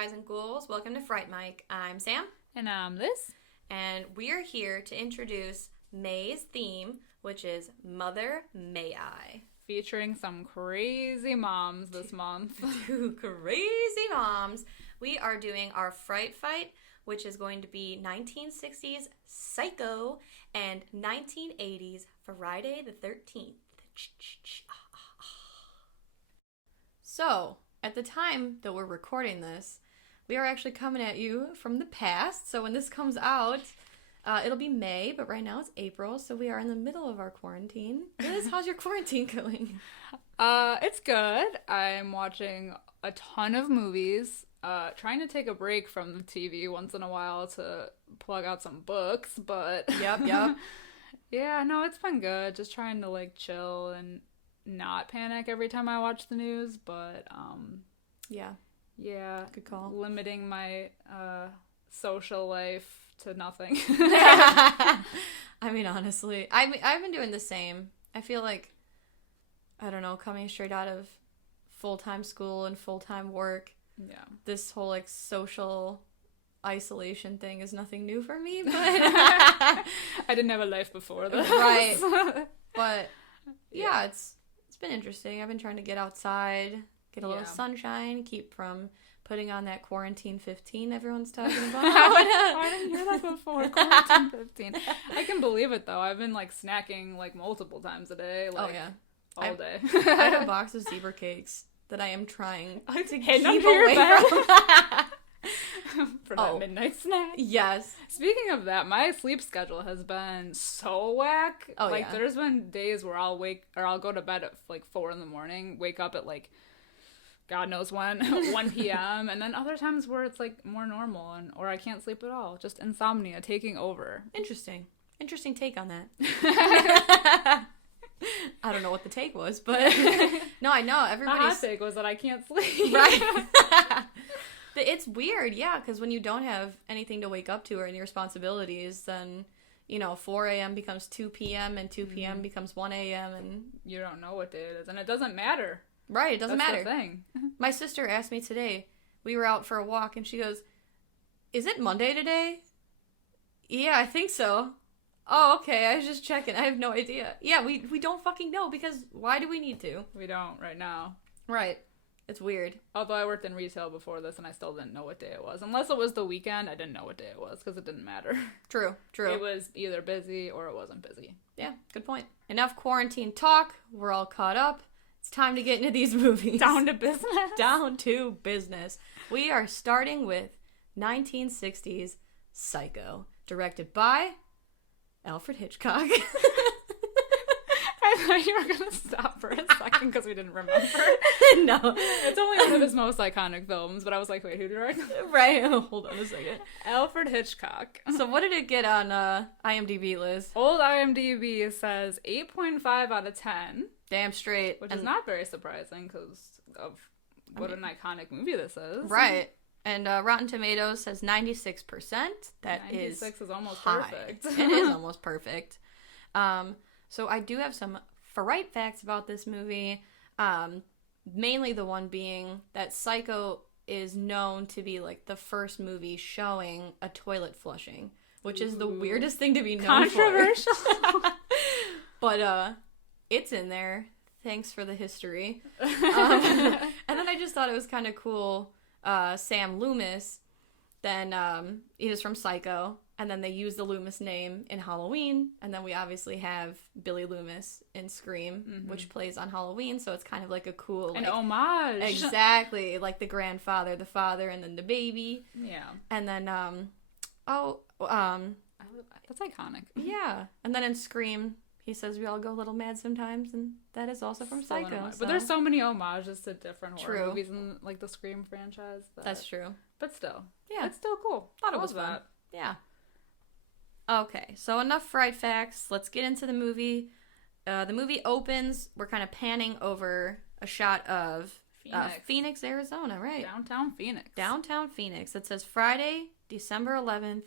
guys and ghouls? Welcome to Fright Mic. I'm Sam. And I'm Liz. And we're here to introduce May's theme, which is Mother May I. Featuring some crazy moms this month. Two crazy moms. We are doing our Fright Fight, which is going to be 1960s Psycho and 1980s Friday the 13th. So, at the time that we're recording this, we are actually coming at you from the past. So when this comes out, it'll be May, but right now it's April, so we are in the middle of our quarantine. Liz, how's your quarantine going? It's good. I'm watching a ton of movies, trying to take a break from the TV once in a while to plug out some books, but... Yep. Yeah, no, it's been good. Just trying to, chill and not panic every time I watch the news, but, Yeah. Yeah. Good call. Limiting my, social life to nothing. I mean, honestly, I've been doing the same. I feel like, I don't know, coming straight out of full-time school and full-time work, Yeah. this whole, social isolation thing is nothing new for me, but... I didn't have a life before this. Right. But, yeah, it's been interesting. I've been trying to get outside, get a little sunshine, keep from putting on that quarantine 15 everyone's talking about. I didn't hear that before. Quarantine 15. I can believe it, though. I've been, snacking, multiple times a day. Oh, yeah. All day. I have a box of zebra cakes that I am trying to keep under away from. For that midnight snack. Yes. Speaking of that, my sleep schedule has been so whack. Oh, yeah. There's been days where I'll go to bed at 4 a.m, wake up at God knows when, 1 p.m. And then other times where it's more normal or I can't sleep at all. Just insomnia taking over. Interesting take on that. I don't know what the take was, but no, I know everybody's... The hot take was that I can't sleep. Right. It's weird, yeah, because when you don't have anything to wake up to or any responsibilities, then, 4 a.m. becomes 2 p.m. and 2 p.m. becomes 1 a.m. and... You don't know what day it is, and it doesn't matter. Right, it doesn't matter. That's the thing. My sister asked me today, we were out for a walk, and she goes, "Is it Monday today?" "Yeah, I think so." "Oh, okay, I was just checking. I have no idea." Yeah, we don't fucking know, because why do we need to? We don't right now. Right. It's weird. Although I worked in retail before this, and I still didn't know what day it was. Unless it was the weekend, I didn't know what day it was, because it didn't matter. True. It was either busy or it wasn't busy. Yeah, good point. Enough quarantine talk. We're all caught up. It's time to get into these movies. Down to business. Down to business. We are starting with 1960s Psycho, directed by Alfred Hitchcock. I thought you were going to stop for a second because we didn't remember. No. It's only one of his most iconic films, but I was like, wait, who directed it? Right. Hold on a second. Alfred Hitchcock. So what did it get on IMDb, Liz? Old IMDb says 8.5 out of 10. Damn straight. Which is not very surprising because of what an iconic movie this is. Right. And Rotten Tomatoes says 96%. That 96 is almost high. Perfect. It is almost perfect. So I do have some Fright facts about this movie. Mainly the one being that Psycho is known to be the first movie showing a toilet flushing, which is the weirdest thing to be known for. Controversial. But it's in there. Thanks for the history. And then I just thought it was kind of cool. Sam Loomis, then he was from Psycho, and then they use the Loomis name in Halloween, and then we obviously have Billy Loomis in Scream, which plays on Halloween, so it's kind of a cool... An homage. Exactly, the grandfather, the father, and then the baby. Yeah. And then, that's iconic. Yeah. And then in Scream, he says we all go a little mad sometimes, and that is also from Psycho. But there's so many homages to different horror movies in the Scream franchise. That's true. But still. Yeah. It's still cool. Thought it was fun. Yeah. Okay, so enough Fright facts. Let's get into the movie. The movie opens, we're kind of panning over a shot of Phoenix, Arizona, right? Downtown Phoenix. Downtown Phoenix. It says Friday, December 11th,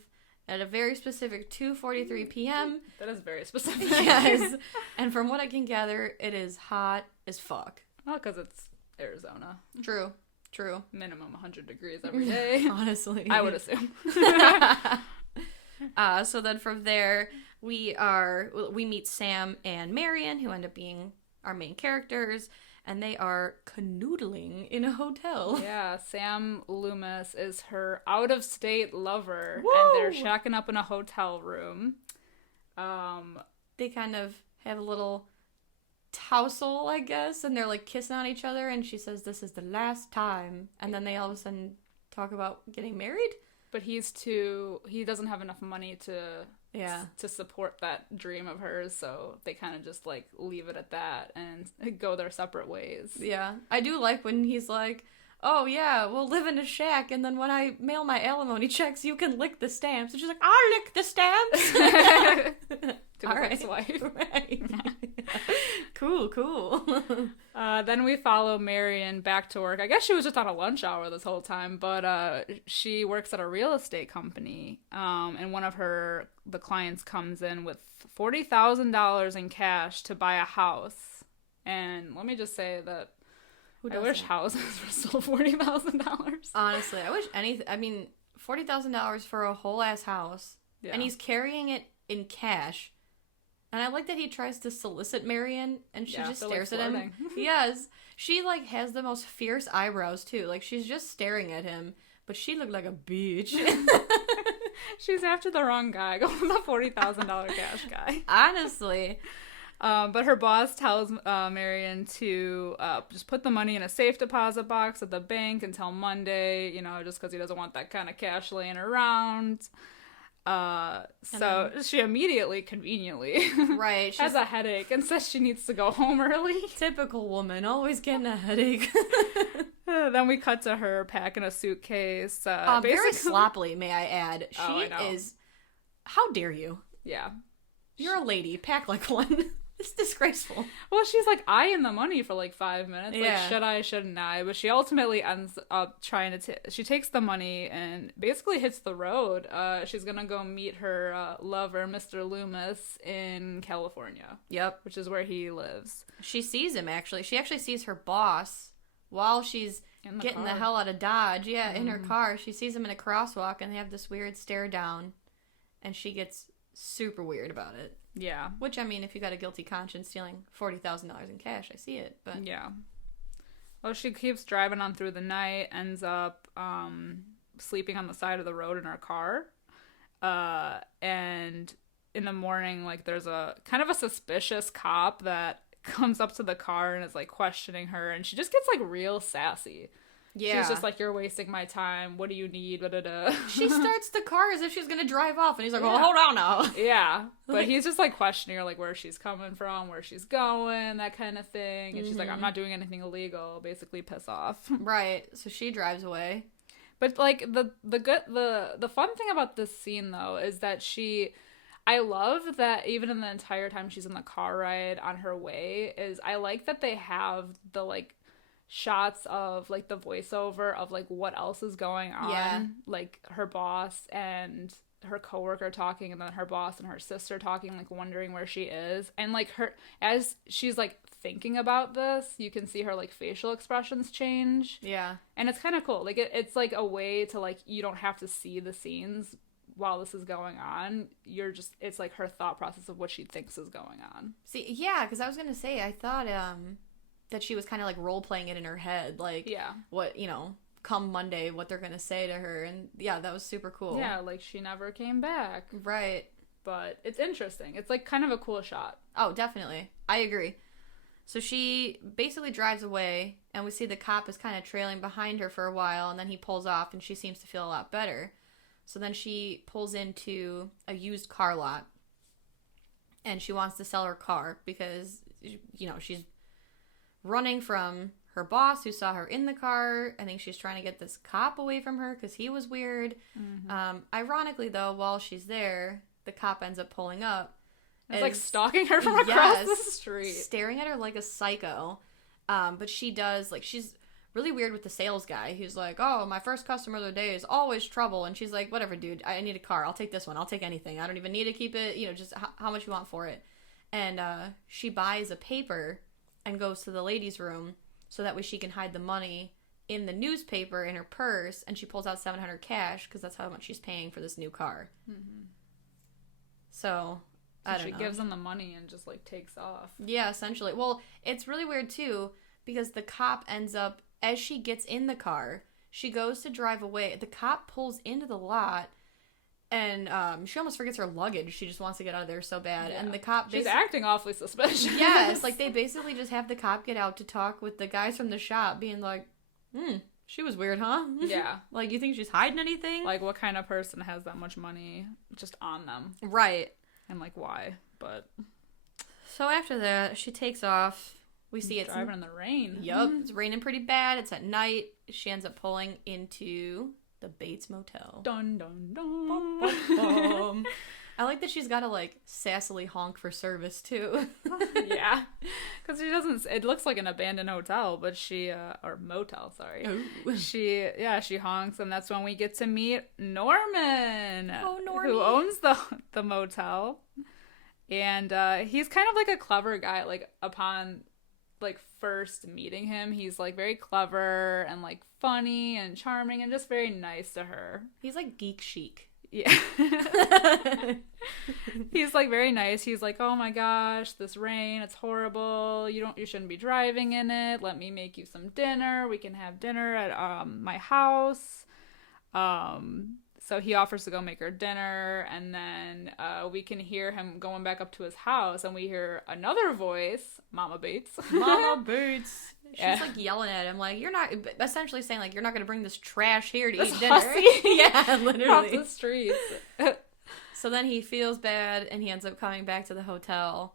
at a very specific 2:43 p.m. That is very specific. Yes. And from what I can gather, it is hot as fuck. Well, because it's Arizona. True. True. Minimum 100 degrees every day. Honestly. I would assume. So then from there, we meet Sam and Marion, who end up being our main characters, and they are canoodling in a hotel. Yeah, Sam Loomis is her out-of-state lover, Woo! and they're shacking up in a hotel room. They kind of have a little tussle, I guess, and they're like kissing on each other, and she says, "This is the last time," and then they all of a sudden talk about getting married. But he doesn't have enough money to support that dream of hers, so they kind of just like leave it at that and go their separate ways. Yeah, I do like when he's like, "Oh yeah, we'll live in a shack, and then when I mail my alimony checks, you can lick the stamps." And she's like, "I'll lick the stamps." All right. Wife. Right. Cool. Then we follow Marion back to work. I guess she was just on a lunch hour this whole time, but she works at a real estate company, and one of the clients comes in with $40,000 in cash to buy a house. And let me just say that I wish houses were still $40,000. Honestly, I wish anything. I mean, $40,000 for a whole ass house, and he's carrying it in cash. And I like that he tries to solicit Marion, and she just stares at him. Yes. She, like, has the most fierce eyebrows, too. Like, she's just staring at him, but she looked like a bitch. She's after the wrong guy. Go with the $40,000 cash guy. Honestly. But her boss tells Marion to just put the money in a safe deposit box at the bank until Monday, just because he doesn't want that kind of cash laying around. So she immediately, conveniently, right, has a headache and says she needs to go home early. Typical woman, always getting a headache. Then we cut to her packing a suitcase. Very sloppily, may I add. She is. How dare you? Yeah, you're a lady. Pack like one. It's disgraceful. Well, she's like eyeing the money for like 5 minutes. Yeah. Like, should I, shouldn't I? But she ultimately ends up trying to she takes the money and basically hits the road. She's gonna go meet her lover, Mr. Loomis, in California. Yep. Which is where he lives. She sees him, actually. She actually sees her boss while she's getting the hell out of Dodge. Yeah, in her car. She sees him in a crosswalk, and they have this weird stare down. And she gets super weird about it. Yeah. Which, I mean, if you got a guilty conscience stealing $40,000 in cash, I see it, but... Yeah. Well, she keeps driving on through the night, ends up sleeping on the side of the road in her car. And in the morning, like, there's a kind of a suspicious cop that comes up to the car and is, like, questioning her, and she just gets, like, real sassy. Yeah. She's just like, "You're wasting my time. What do you need?" She starts the car as if she's going to drive off. And he's like, "Well, hold on now." Yeah. But he's just like questioning her, like where she's coming from, where she's going, that kind of thing. And she's like, "I'm not doing anything illegal." Basically piss off. Right. So she drives away. But like the fun thing about this scene though is that I love that even in the entire time she's in the car ride on her way I like that they have the like shots of like the voiceover of like what else is going on, like her boss and her coworker talking, and then her boss and her sister talking, like wondering where she is, and like her as she's like thinking about this, you can see her like facial expressions change. Yeah, and it's kind of cool. Like it's like a way to like you don't have to see the scenes while this is going on. It's like her thought process of what she thinks is going on. See, yeah, because I was gonna say I thought that she was kind of like role-playing it in her head, like, what, come Monday, what they're gonna say to her, and yeah, that was super cool. Yeah, like, she never came back. Right. But it's interesting. It's, like, kind of a cool shot. Oh, definitely. I agree. So she basically drives away, and we see the cop is kind of trailing behind her for a while, and then he pulls off, and she seems to feel a lot better. So then she pulls into a used car lot, and she wants to sell her car, because, she's running from her boss who saw her in the car. I think she's trying to get this cop away from her because he was weird. Mm-hmm. Ironically, though, while she's there, the cop ends up pulling up. It's like stalking her from across the street. Staring at her like a psycho. But she does, like, she's really weird with the sales guy who's like, "Oh, my first customer of the day is always trouble." And she's like, "Whatever, dude. I need a car. I'll take this one. I'll take anything. I don't even need to keep it. Just how much you want for it." And she buys a paper and goes to the ladies' room so that way she can hide the money in the newspaper in her purse, and she pulls out $700 cash because that's how much she's paying for this new car. Mm-hmm. So I don't know. She gives them the money and just like takes off. Yeah, essentially. Well, it's really weird too because the cop ends up, as she gets in the car, she goes to drive away. The cop pulls into the lot. And she almost forgets her luggage. She just wants to get out of there so bad. Yeah. And the cop... She's acting awfully suspicious. Yes. Like, they basically just have the cop get out to talk with the guys from the shop, being like, she was weird, huh? Yeah. Like, you think she's hiding anything? Like, what kind of person has that much money just on them? Right. And, like, why? But... So after that, she takes off. We see it's... Driving in the rain. Yup. It's raining pretty bad. It's at night. She ends up pulling into... the Bates Motel. Dun, dun, dun. Bum, bum, bum. I like that she's got to, like, sassily honk for service, too. Yeah. Because she doesn't... It looks like an abandoned hotel, but she... or motel, sorry. Ooh. She honks, and that's when we get to meet Norman. Oh, Normie. Who owns the motel. And he's kind of like a clever guy, like, upon... like first meeting him, he's like very clever and like funny and charming and just very nice to her. He's like geek chic. Yeah. He's like very nice. He's like, oh my gosh, this rain, it's horrible. You shouldn't be driving in it. Let me make you some dinner. We can have dinner at my house. So he offers to go make her dinner, and then we can hear him going back up to his house, and we hear another voice, Mama Bates. Mama Bates. She's like yelling at him, like, you're not, essentially saying, like, you're not going to bring this trash here to eat dinner. Yeah, literally. Off the streets. So then he feels bad, and he ends up coming back to the hotel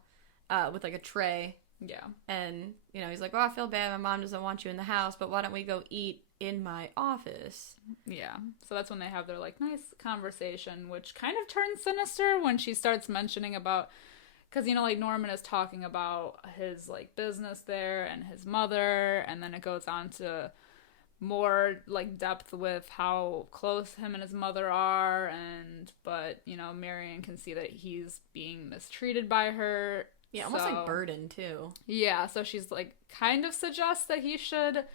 with, like, a tray. Yeah. And, you know, he's like, oh, I feel bad. My mom doesn't want you in the house, but why don't we go eat in my office? Yeah. So that's when they have their, like, nice conversation, which kind of turns sinister when she starts mentioning about... Because, you know, like, Norman is talking about his, like, business there and his mother, and then it goes on to more, like, depth with how close him and his mother are, but, you know, Marion can see that he's being mistreated by her. Yeah, almost like burden, too. Yeah, so she's, like, kind of suggests that he should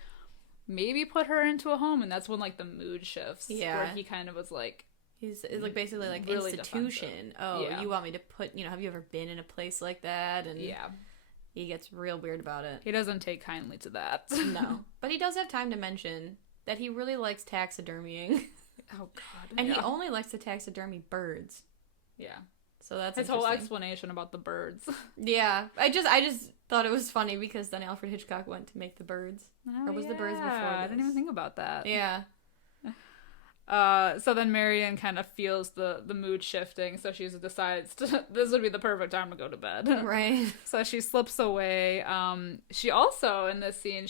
maybe put her into a home, and that's when, like, the mood shifts. Yeah. Where he kind of was, like... He's like basically like really institution. Defensive. Oh, yeah. You want me to put, you know, have you ever been in a place like that? And yeah. He gets real weird about it. He doesn't take kindly to that. No. But he does have time to mention that he really likes taxidermying. Oh, God. And he only likes to taxidermy birds. Yeah. So that's his whole explanation about the birds. Yeah. I just thought it was funny because then Alfred Hitchcock went to make the birds. Oh, or was the birds before this? I didn't even think about that. Yeah. So then Marion kind of feels the mood shifting, so she decides this would be the perfect time to go to bed. Right. So she slips away. She also, in this scene,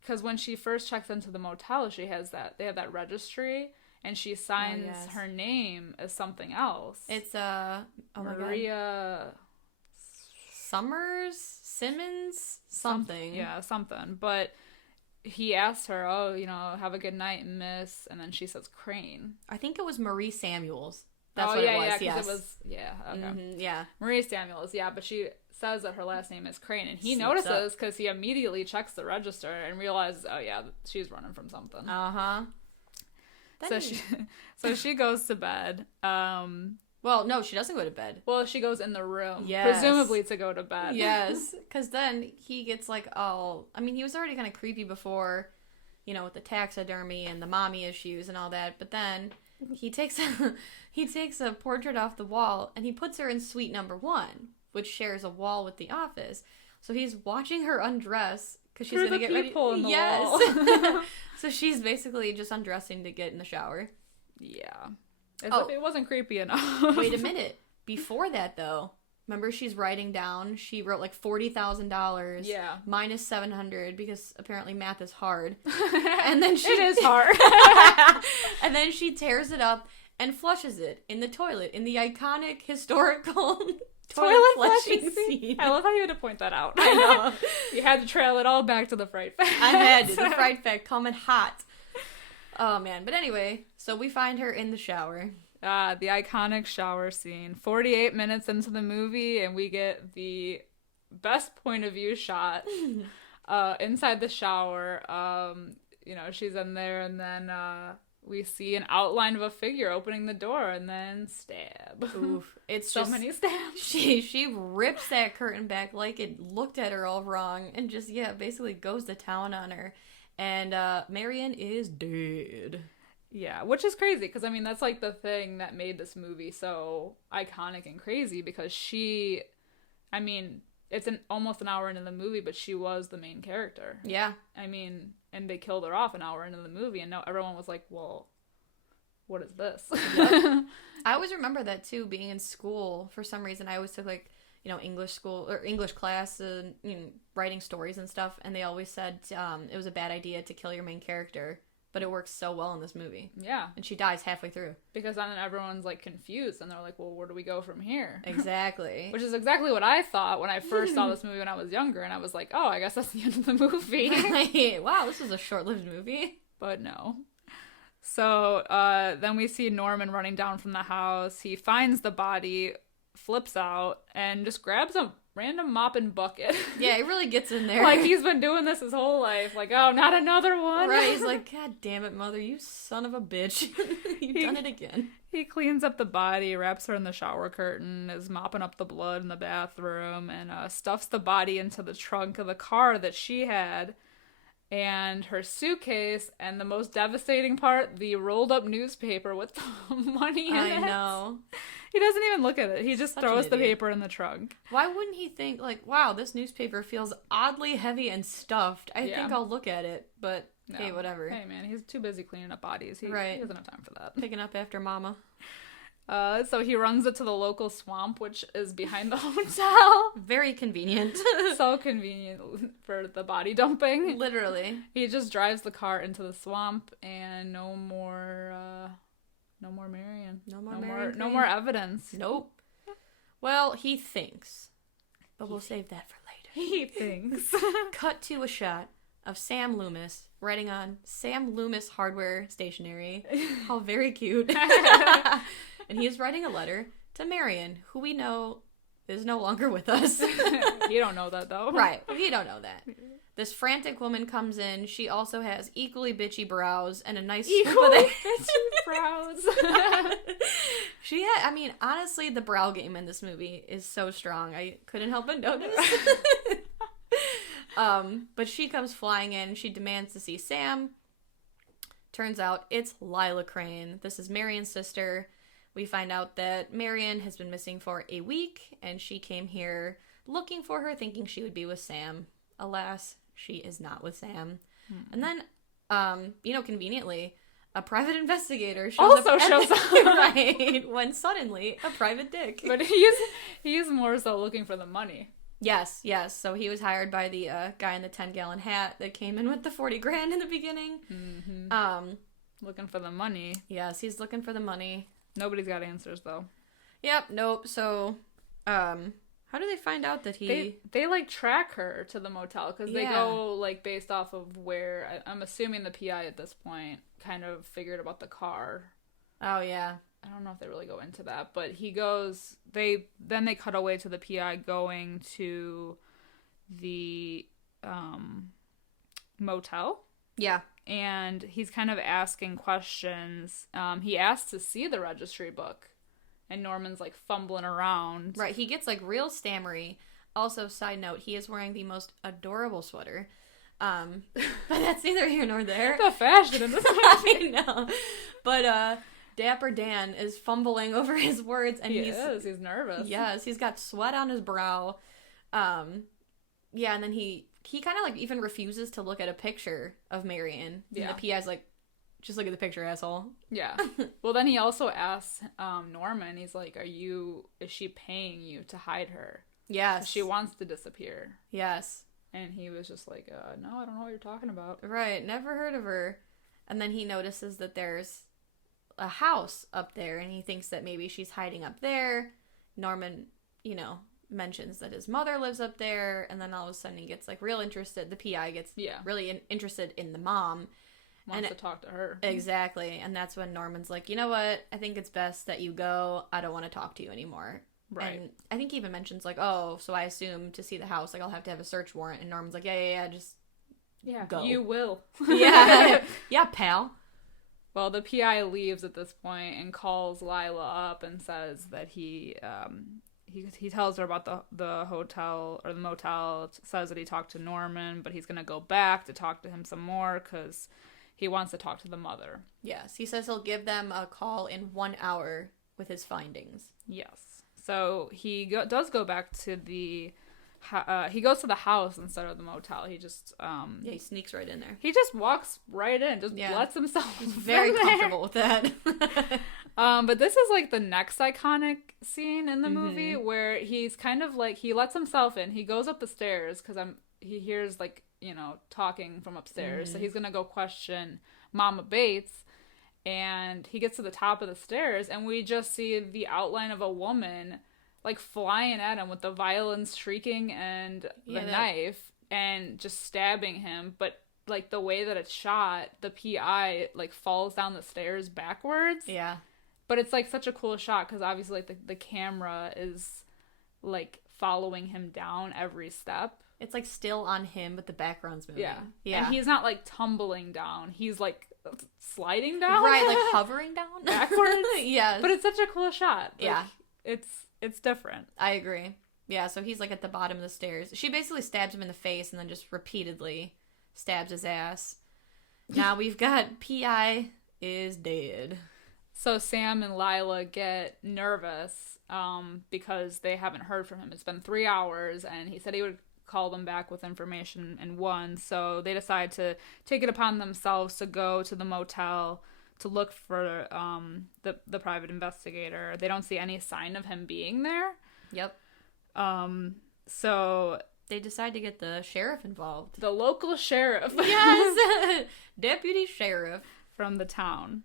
because when she first checks into the motel, they have that registry, and she signs her name as something else. It's, Maria... Simmons? Something. Yeah, something. But... He asks her, oh, you know, have a good night, miss. And then she says Crane. I think it was Marie Samuels. That's what it was, yes. It was, yeah, okay. Mm-hmm, yeah. Marie Samuels, yeah, but she says that her last name is Crane. And he notices because he immediately checks the register and realizes, oh, yeah, she's running from something. Uh-huh. So she goes to bed. Well, no, she doesn't go to bed. Well, she goes in the room, yes. Presumably to go to bed. Yes, because then he gets like, he was already kind of creepy before, you know, with the taxidermy and the mommy issues and all that. But then he takes a portrait off the wall and he puts her in suite number 1, which shares a wall with the office. So he's watching her undress because she's going to get ready. In the wall. So she's basically just undressing to get in the shower. Yeah. As if it wasn't creepy enough. Wait a minute. Before that, though, remember she's writing down, she wrote like $40,000. Yeah. Minus 700 because apparently math is hard. And then it is hard. And then she tears it up and flushes it in the toilet in the iconic historical toilet flushing scene. I love how you had to point that out. I know. You had to trail it all back to the Fright Fight. I had to. The Fright Fight coming hot. Oh, man. But anyway, so we find her in the shower. The iconic shower scene. 48 minutes into the movie, and we get the best point of view shot inside the shower. she's in there, and then we see an outline of a figure opening the door, and then stab. Oof. It's so just, many stabs. She rips that curtain back like it looked at her all wrong, and just, basically goes to town on her. And Marion is dead. Yeah, which is crazy, because, I mean, that's, like, the thing that made this movie so iconic and crazy, because she, I mean, it's almost an hour into the movie, but she was the main character. Yeah. I mean, and they killed her off an hour into the movie, and now everyone was like, well, what is this? Yep. I always remember that, too, being in school. For some reason, I always took, like, English school, or English class, and, writing stories and stuff, and they always said it was a bad idea to kill your main character. But it works so well in this movie. Yeah. And she dies halfway through. Because then everyone's, like, confused, and they're like, well, where do we go from here? Exactly. Which is exactly what I thought when I first saw this movie when I was younger, and I was like, oh, I guess that's the end of the movie. Right. Wow, this was a short-lived movie. But no. So, then we see Norman running down from the house. He finds the body, flips out, and just grabs a random mop and bucket. Yeah, he really gets in there. Like, he's been doing this his whole life. Like, oh, not another one. Right, he's like, God damn it, mother, you son of a bitch. You've done it again. He cleans up the body, wraps her in the shower curtain, is mopping up the blood in the bathroom, and stuffs the body into the trunk of the car that she had, and her suitcase, and the most devastating part, the rolled up newspaper with the money in it. I know. He doesn't even look at it. He just Such throws an the idiot. paper in the trunk. Why wouldn't he think, like, wow, this newspaper feels oddly heavy and stuffed. I think I'll look at it, but No. hey, whatever. Hey, man, he's too busy cleaning up bodies. He Right. doesn't have time for that. Picking up after mama. So he runs it to the local swamp, which is behind the hotel. Very convenient. So convenient for the body dumping. Literally. He just drives the car into the swamp, and no more Marion. No more Marion No Crane. more evidence. Nope. Well, he thinks. But we'll save that for later. He thinks. Cut to a shot of Sam Loomis writing on Sam Loomis Hardware Stationery. How very cute. And he is writing a letter to Marion, who we know is no longer with us. You don't know that, though. Right. We don't know that. This frantic woman comes in. She also has equally bitchy brows and a nice swoop of Equally the- bitchy brows. She had, I mean, honestly, the brow game in this movie is so strong. I couldn't help but notice. But she comes flying in. She demands to see Sam. Turns out it's Lila Crane. This is Marion's sister. We find out that Marion has been missing for a week, and she came here looking for her, thinking she would be with Sam. Alas, she is not with Sam. And then, conveniently, a private investigator shows up. Right, when suddenly a private dick. But he's more so looking for the money. Yes. So he was hired by the guy in the 10-gallon hat that came in with the 40 grand in the beginning. Mm-hmm. Looking for the money. Yes, he's looking for the money. Nobody's got answers, though. Yep, nope. So, how do they find out that he... They like, track her to the motel, because they Yeah. go, like, based off of where... I'm assuming the PI at this point kind of figured about the car. Oh, yeah. I don't know if they really go into that, but he goes... They cut away to the PI going to the motel. Yeah. And he's kind of asking questions. He asks to see the registry book. And Norman's, like, fumbling around. Right, he gets, like, real stammery. Also, side note, he is wearing the most adorable sweater. But that's neither here nor there. The fashion in this movie. I know. But, Dapper Dan is fumbling over his words. And He's nervous. Yes, he's got sweat on his brow. Yeah, and then he kind of, like, even refuses to look at a picture of Marion. Yeah. And the PI's like, just look at the picture, asshole. Yeah. Well, then he also asks Norman, he's like, is she paying you to hide her? Yes. She wants to disappear. Yes. And he was just like, no, I don't know what you're talking about. Right, never heard of her. And then he notices that there's a house up there, and he thinks that maybe she's hiding up there. Norman, mentions that his mother lives up there, and then all of a sudden he gets, like, real interested. The PI gets really interested in the mom. Wants to talk to her. Exactly. And that's when Norman's like, you know what? I think it's best that you go. I don't want to talk to you anymore. Right. And I think he even mentions, like, oh, so I assume to see the house, like, I'll have to have a search warrant. And Norman's like, yeah, just Yeah, go. you will. Yeah. Yeah, pal. Well, the PI leaves at this point and calls Lila up and says that he tells her about the hotel or the motel, says that he talked to Norman, but he's going to go back to talk to him some more because he wants to talk to the mother. Yes, he says he'll give them a call in 1 hour with his findings. Yes. So he does go back to he goes to the house instead of the motel. He just he sneaks right in there. He just walks right in, just lets himself. He's very comfortable with that. But this is like the next iconic scene in the movie where he's kind of like he lets himself in. He goes up the stairs because he hears like talking from upstairs, so he's gonna go question Mama Bates. And he gets to the top of the stairs, and we just see the outline of a woman, like, flying at him with the violence shrieking and the knife, and just stabbing him. But, like, the way that it's shot, the PI, like, falls down the stairs backwards. Yeah. But it's, like, such a cool shot, because obviously, like, the camera is, like, following him down every step. It's, like, still on him, but the background's moving. Yeah. And he's not, like, tumbling down. He's, like, sliding down. Right, like, hovering down. Backwards. Yeah. But it's such a cool shot. Like, yeah. It's different. I agree. Yeah, so he's, like, at the bottom of the stairs. She basically stabs him in the face and then just repeatedly stabs his ass. Now we've got P.I. is dead. So Sam and Lila get nervous because they haven't heard from him. It's been 3 hours, and he said he would call them back with information in 1. So they decide to take it upon themselves to go to the motel to look for the private investigator. They don't see any sign of him being there. Yep. So they decide to get the sheriff involved. The local sheriff. Yes! Deputy sheriff. From the town.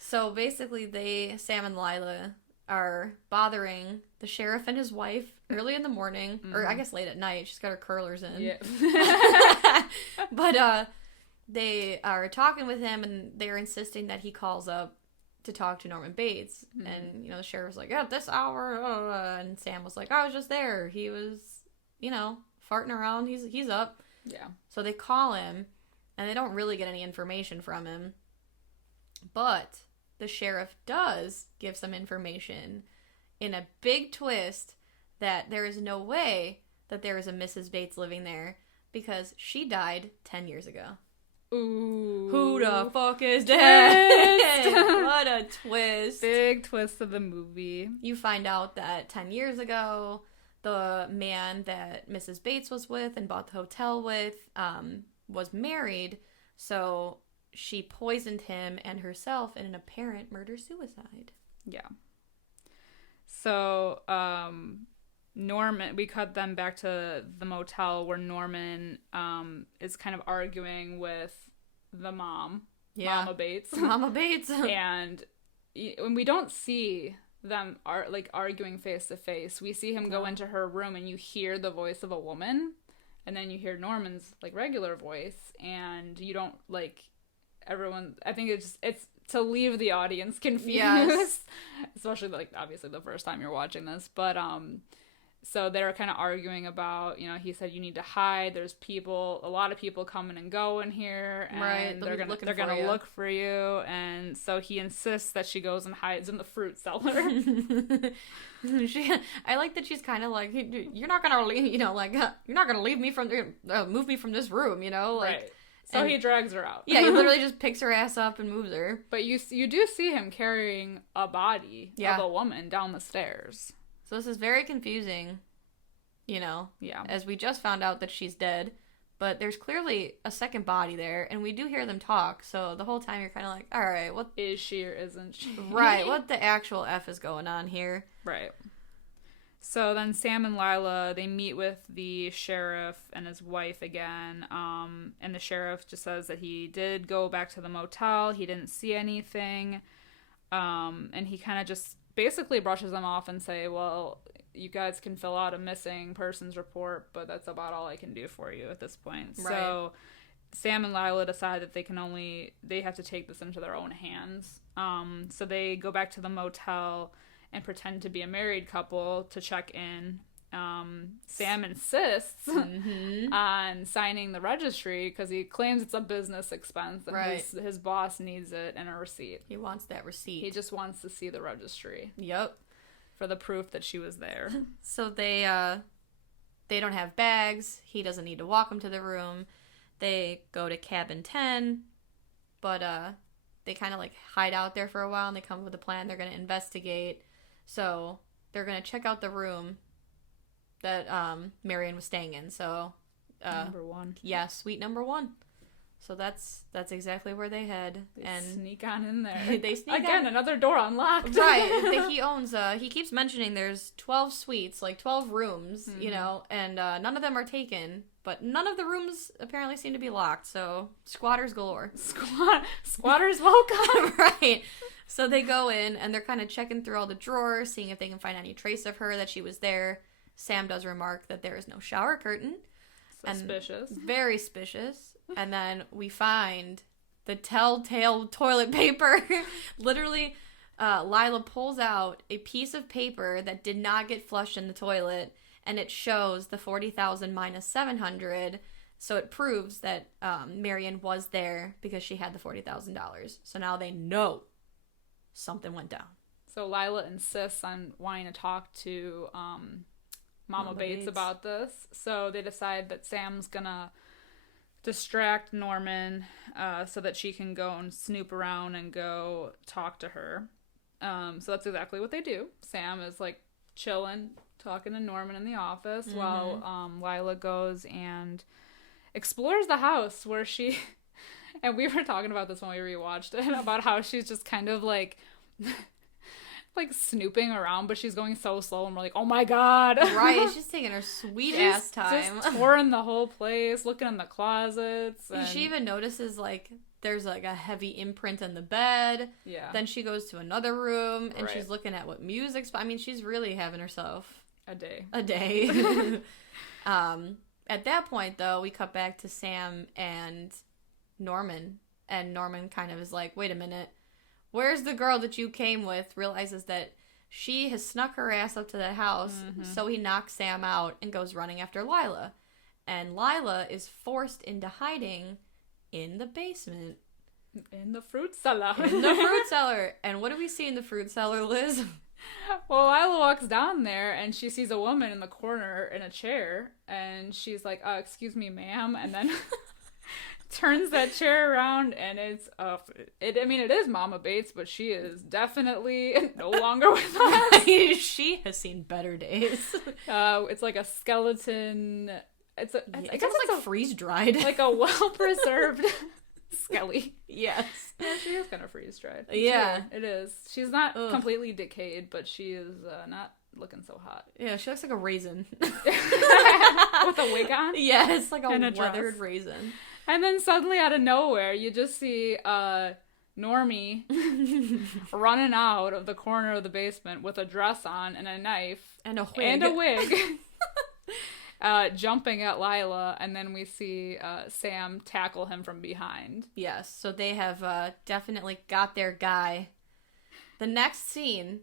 So basically Sam and Lila are bothering the sheriff and his wife early in the morning, or I guess late at night. She's got her curlers in. Yeah. But they are talking with him, and they're insisting that he calls up to talk to Norman Bates. And, the sheriff's like, at this hour, and Sam was like, I was just there. He was, farting around. He's up. Yeah. So they call him, and they don't really get any information from him. But the sheriff does give some information in a big twist that there is no way that there is a Mrs. Bates living there because she died 10 years ago. Ooh. Who the fuck is dead? What a twist. Big twist of the movie. You find out that 10 years ago, the man that Mrs. Bates was with and bought the hotel with was married, so she poisoned him and herself in an apparent murder-suicide. Yeah. So, Norman, we cut them back to the motel where Norman is kind of arguing with the mom, Mama Bates. Mama Bates. And when we don't see them arguing face to face, we see him go into her room and you hear the voice of a woman, and then you hear Norman's regular voice, and you don't everyone. I think it's to leave the audience confused. Yes. Especially obviously the first time you're watching this, but so they're kind of arguing about, he said you need to hide. There's a lot of people coming and going here, and right. they're gonna look for you. And so he insists that she goes and hides in the fruit cellar. I like that she's kind of like, you're not gonna leave, you're not gonna leave me move me from this room, Right. So he drags her out. Yeah, he literally just picks her ass up and moves her. But you do see him carrying a body of a woman down the stairs. So this is very confusing, Yeah. as we just found out that she's dead, but there's clearly a second body there, and we do hear them talk, so the whole time you're kind of like, all right, what is she or isn't she? Right, what the actual F is going on here? Right. So then Sam and Lila, they meet with the sheriff and his wife again, and the sheriff just says that he did go back to the motel, he didn't see anything, and he kind of just basically brushes them off and say, well, you guys can fill out a missing persons report, but that's about all I can do for you at this point. Right. So Sam and Lila decide that they have to take this into their own hands. So they go back to the motel and pretend to be a married couple to check in. Sam insists on signing the registry because he claims it's a business expense and his boss needs it and a receipt. He wants that receipt. He just wants to see the registry. Yep. For the proof that she was there. So they don't have bags. He doesn't need to walk them to the room. They go to cabin 10, but they kind of like hide out there for a while and they come up with a plan. They're going to investigate. So they're going to check out the room that Marion was staying in. So number 1. Yeah, suite number 1. So that's exactly where they head. And sneak on in there. They sneak again, another door unlocked. Right. He owns he keeps mentioning there's 12 suites, like 12 rooms, you know, and none of them are taken, but none of the rooms apparently seem to be locked. So squatters galore. Squatters welcome. Right. So they go in and they're kind of checking through all the drawers, seeing if they can find any trace of her, that she was there. Sam does remark that there is no shower curtain. Suspicious. Very suspicious. And then we find the telltale toilet paper. Literally, Lila pulls out a piece of paper that did not get flushed in the toilet, and it shows the 40,000 minus 700. So it proves that Marion was there because she had the $40,000. So now they know something went down. So Lila insists on wanting to talk to Mama Bates about this. So they decide that Sam's gonna distract Norman so that she can go and snoop around and go talk to her. So that's exactly what they do. Sam is like chilling, talking to Norman in the office while Lila goes and explores the house where she... And we were talking about this when we rewatched it, about how she's just kind of like... like snooping around, but she's going so slow and we're like, oh my god. Right, she's taking her sweet ass time. Just touring the whole place, looking in the closets. And... She even notices like there's like a heavy imprint on the bed. Yeah. Then she goes to another room and she's looking at what music's... I mean, she's really having herself a day. At that point though, we cut back to Sam and Norman, and Norman kind of is like, wait a minute, where's the girl that you came with? Realizes that she has snuck her ass up to the house, so he knocks Sam out and goes running after Lila. And Lila is forced into hiding in the basement. In the fruit cellar. And what do we see in the fruit cellar, Liz? Well, Lila walks down there and she sees a woman in the corner in a chair, and she's like, excuse me, ma'am, and then... turns that chair around, and it's it is Mama Bates, but she is definitely no longer with us. She has seen better days. It's like a skeleton. I guess it's like freeze dried, like a well preserved skelly. Yes, yeah, she is kind of freeze dried. Yeah, it is. She's not completely decayed, but she is not looking so hot. Yeah, she looks like a raisin with a wig on. Yeah, it's like a weathered raisin. And then suddenly out of nowhere, you just see Normie running out of the corner of the basement with a dress on and a knife. And a wig. Jumping at Lila, and then we see Sam tackle him from behind. Yes, so they have definitely got their guy. The next scene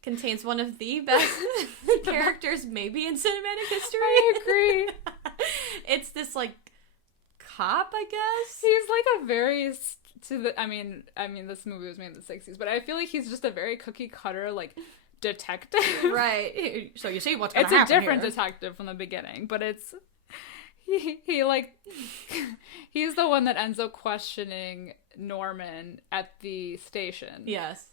contains one of the best characters maybe in cinematic history. I agree. It's this, like, cop, I guess? He's like a very... I mean, this movie was made in the 60s, but I feel like he's just a very cookie-cutter, like, detective. Right. So you see what's going to happen. It's a different detective from the beginning, but it's... He like... he's the one that ends up questioning Norman at the station. Yes.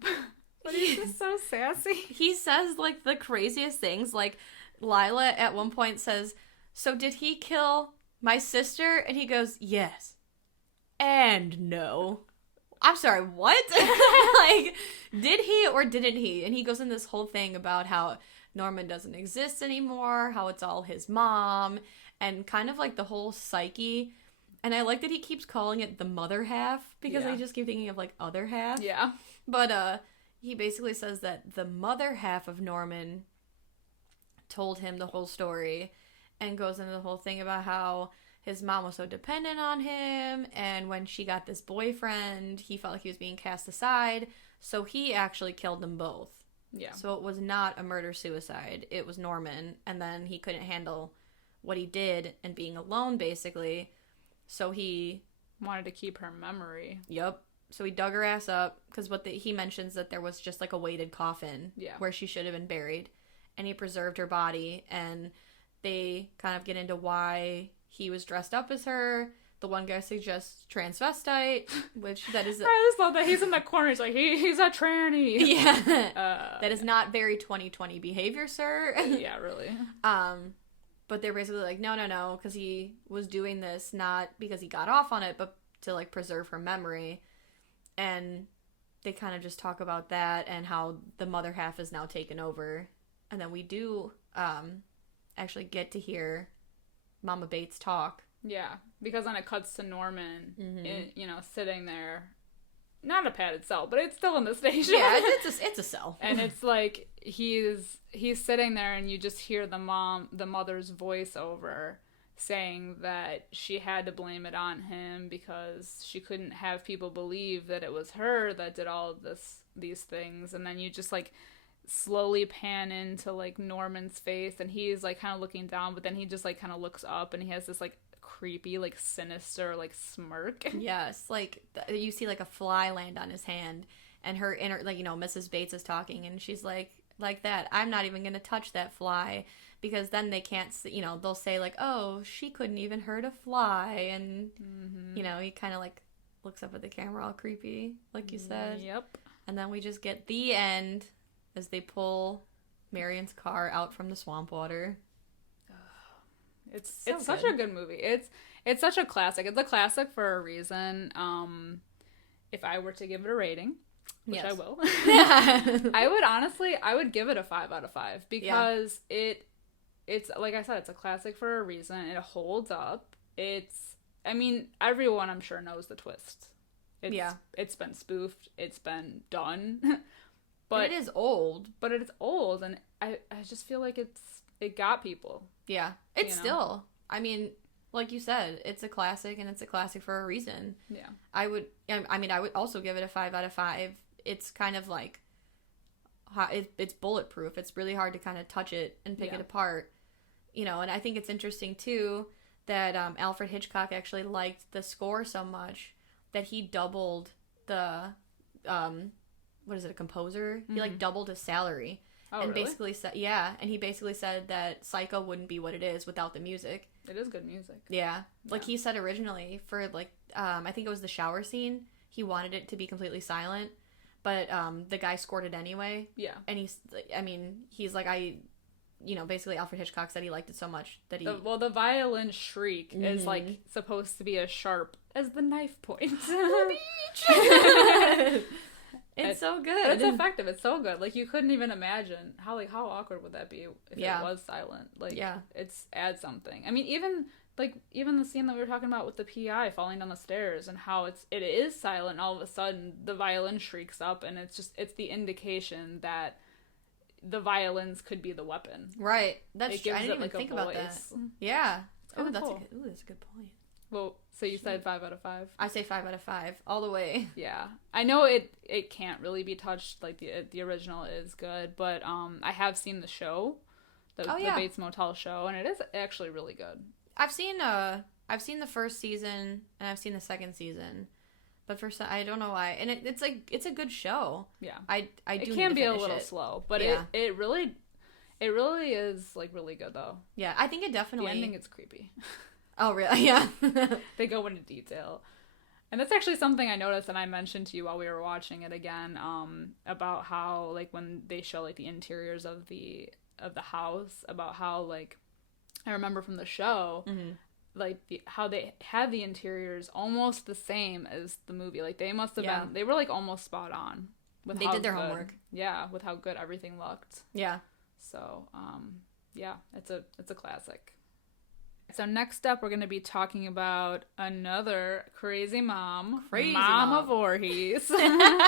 But he's just so sassy. He says, like, the craziest things. Like, Lila at one point says, so did he kill my sister? And he goes, yes. And no. I'm sorry, what? Like, did he or didn't he? And he goes in this whole thing about how Norman doesn't exist anymore, how it's all his mom, and kind of like the whole psyche. And I like that he keeps calling it the mother half, because I just keep thinking of, like, other half. Yeah. But, he basically says that the mother half of Norman told him the whole story, and goes into the whole thing about how his mom was so dependent on him, and when she got this boyfriend, he felt like he was being cast aside, so he actually killed them both. Yeah. So it was not a murder-suicide. It was Norman, and then he couldn't handle what he did and being alone, basically. So he... wanted to keep her memory. Yep. So he dug her ass up, because he mentions that there was just, like, a weighted coffin where she should have been buried. And he preserved her body, and they kind of get into why he was dressed up as her. The one guy suggests transvestite, which that is... I just love that he's in the corner. He's like, he's a tranny. Yeah. That is not very 2020 behavior, sir. Yeah, really. But they're basically like, no, because he was doing this not because he got off on it, but to, like, preserve her memory. And they kind of just talk about that and how the mother half is now taken over. And then we do actually get to hear Mama Bates talk. Yeah, because then it cuts to Norman, sitting there. Not a padded cell, but it's still in the station. Yeah, it's a cell. And it's like he's sitting there, and you just hear the mother's voiceover saying that she had to blame it on him because she couldn't have people believe that it was her that did all of these things. And then you just, like, slowly pan into, like, Norman's face, and he's, like, kind of looking down, but then he just, like, kind of looks up, and he has this, like, creepy, like, sinister, like, smirk. Yes, like, you see, like, a fly land on his hand, and her inner, like, Mrs. Bates is talking, and she's like that, I'm not even gonna touch that fly, because then they can't, they'll say, like, oh, she couldn't even hurt a fly, and, he kind of, like, looks up at the camera all creepy, like you said. Yep. And then we just get the end as they pull Marion's car out from the swamp water. It's such a good movie. It's such a classic. It's a classic for a reason. If I were to give it a rating, which I will, I would give it a 5 out of 5 because it's like I said, it's a classic for a reason. It holds up. Everyone I'm sure knows the twist. It's been spoofed. It's been done. But it is old. But it's old, and I just feel like it got people. Yeah. It's still, like you said, it's a classic, and it's a classic for a reason. Yeah. I would also give it a 5 out of 5. It's kind of like, it's bulletproof. It's really hard to kind of touch it and pick it apart. And I think it's interesting, too, that Alfred Hitchcock actually liked the score so much that he doubled the, what is it, a composer? Mm-hmm. He, like, doubled his salary. Oh, and really? basically said, and he basically said that Psycho wouldn't be what it is without the music. It is good music. Yeah. Like, he said originally for, like, I think it was the shower scene, he wanted it to be completely silent, but the guy scored it anyway. Yeah. And he's like, basically Alfred Hitchcock said he liked it so much that he... the violin shriek is, like, supposed to be as sharp as the knife point. It's so good. It's effective. It's so good. Like, you couldn't even imagine how awkward would that be if it was silent. Like, it's adds something. Even the scene that we were talking about with the PI falling down the stairs and how it is silent, and all of a sudden the violin shrieks up, and it's the indication that the violins could be the weapon. Right. I didn't even think about that. Yeah. That's that's cool. that's a good point. Well, so you said 5 out of 5? I say 5 out of 5, all the way. Yeah. I know it can't really be touched, like the original is good, but I have seen the show, the Bates Motel show, and it is actually really good. I've seen the first season, and I've seen the second season, but I don't know why, and it's a good show. Yeah. I do. It can be a little slow, but it really is, like, really good though. Yeah, I think it definitely. The ending is creepy. Oh, really? Yeah. They go into detail. And that's actually something I noticed, and I mentioned to you while we were watching it again, about how, like, when they show, like, the interiors of the house, about how, like, I remember from the show, like, how they had the interiors almost the same as the movie. Like, they must have been, they were, like, almost spot on. They did their homework. Yeah, with how good everything looked. Yeah. So, it's a classic. So next up, we're going to be talking about another crazy mom. Mama Voorhees. We're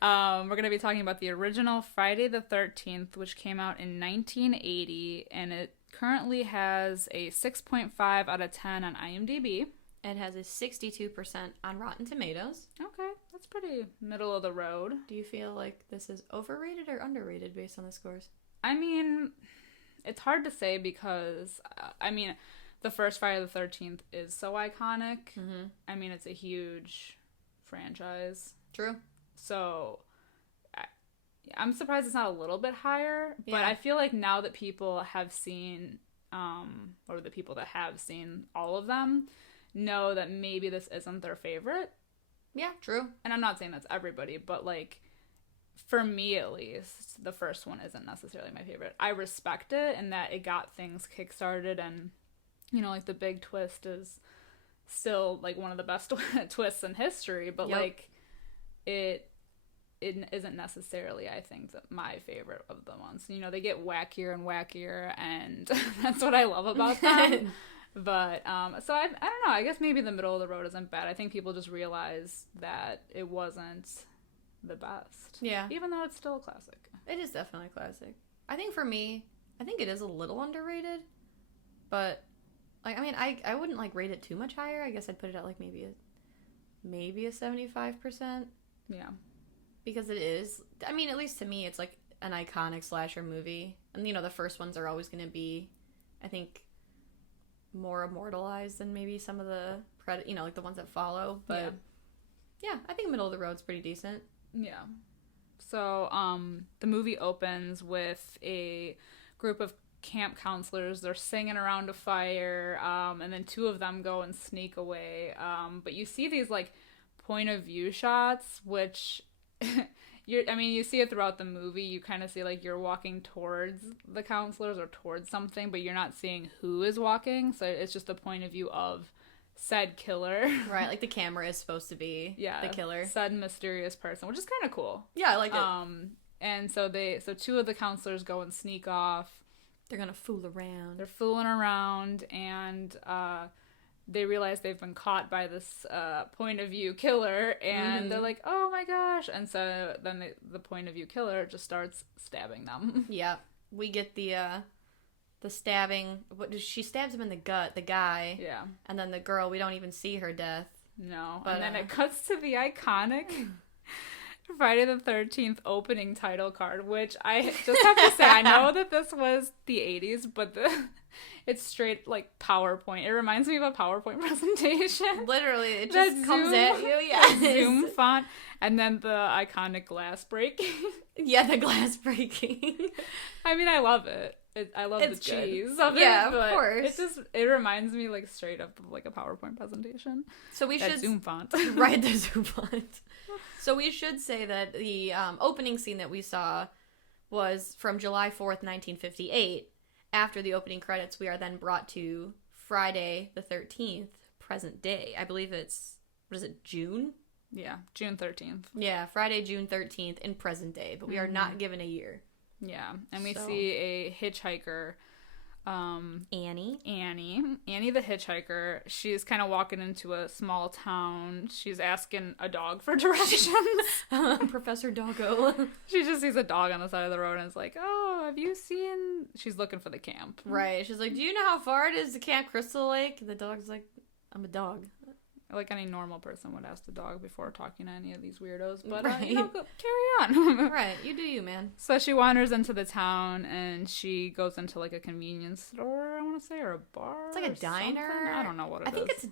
going to be talking about the original Friday the 13th, which came out in 1980, and it currently has a 6.5 out of 10 on IMDb. It has a 62% on Rotten Tomatoes. Okay, That's pretty middle of the road. Do you feel like this is overrated or underrated based on the scores? I mean, it's hard to say because, the first Friday the 13th is so iconic. Mm-hmm. I mean, it's a huge franchise. True. So, I'm surprised it's not a little bit higher. Yeah. But I feel like now that people have seen, or the people that have seen all of them, know that maybe this isn't their favorite. Yeah, true. And I'm not saying that's everybody, but, like, for me at least, the first one isn't necessarily my favorite. I respect it in that it got things kickstarted, and, you know, like, the big twist is still, like, one of the best twists in history, but, Yep. like, it isn't necessarily, I think, my favorite of the ones. You know, they get wackier and wackier, and that's what I love about them. But, so I don't know, I guess maybe the middle of the road isn't bad. I think people just realize that it wasn't the best. Yeah. Even though it's still a classic. It is definitely a classic. I think for me, I think it is a little underrated, but, like, I mean, I wouldn't, like, rate it too much higher. I guess I'd put it at, like, maybe a 75%. Yeah. Because it is, I mean, at least to me, it's, like, an iconic slasher movie. And, you know, the first ones are always going to be, I think, more immortalized than maybe some of the, like, the ones that follow. But, yeah, I think middle of the road's pretty decent. Yeah. So, the movie opens with a group of camp counselors. They're singing around a fire, and then two of them go and sneak away. But you see these, like, point of view shots, which you see it throughout the movie. You kind of see, like, you're walking towards the counselors or towards something, but you're not seeing who is walking. So it's just the point of view of said killer. Right, like the camera is supposed to be the killer. Said mysterious person, which is kind of cool. Yeah, I like it. And so two of the counselors go and sneak off. They're gonna fool around. They're fooling around, and they realize they've been caught by this point of view killer, and they're like, oh my gosh. And so then the point of view killer just starts stabbing them. Yeah, we get the stabbing. She stabs him in the gut, the guy. Yeah. And then the girl, we don't even see her death. No. But, and then it cuts to the iconic Friday the 13th opening title card, which I just have to say, I know that this was the 80s, but it's straight, like, PowerPoint. It reminds me of a PowerPoint presentation. Literally, it just comes at you. Yeah. Zoom font. And then the iconic glass breaking. Yeah, the glass breaking. I mean, I love it. I love the cheese of it. Yeah, of course. It reminds me, like, straight up of, like, a PowerPoint presentation. So we should Zoom font. Right, the Zoom font. So we should say that the opening scene that we saw was from July 4th, 1958. After the opening credits, we are then brought to Friday the 13th, present day. I believe it's, what is it, June? Yeah, June 13th. Yeah, Friday, June 13th in present day, but we are not given a year. Yeah, and we see a hitchhiker, Annie the hitchhiker. She's kind of walking into a small town. She's asking a dog for directions. Professor Doggo. She just sees a dog on the side of the road and is like, oh, have you seen... She's looking for the camp. Right. She's like, do you know how far it is to Camp Crystal Lake? And the dog's like, I'm a dog. Like any normal person would ask the dog before talking to any of these weirdos. But, right. Carry on. Right. You do you, man. So she wanders into the town, and she goes into, like, a convenience store, I want to say, or a bar. It's like a diner. Something. I don't know what it is. I think it's...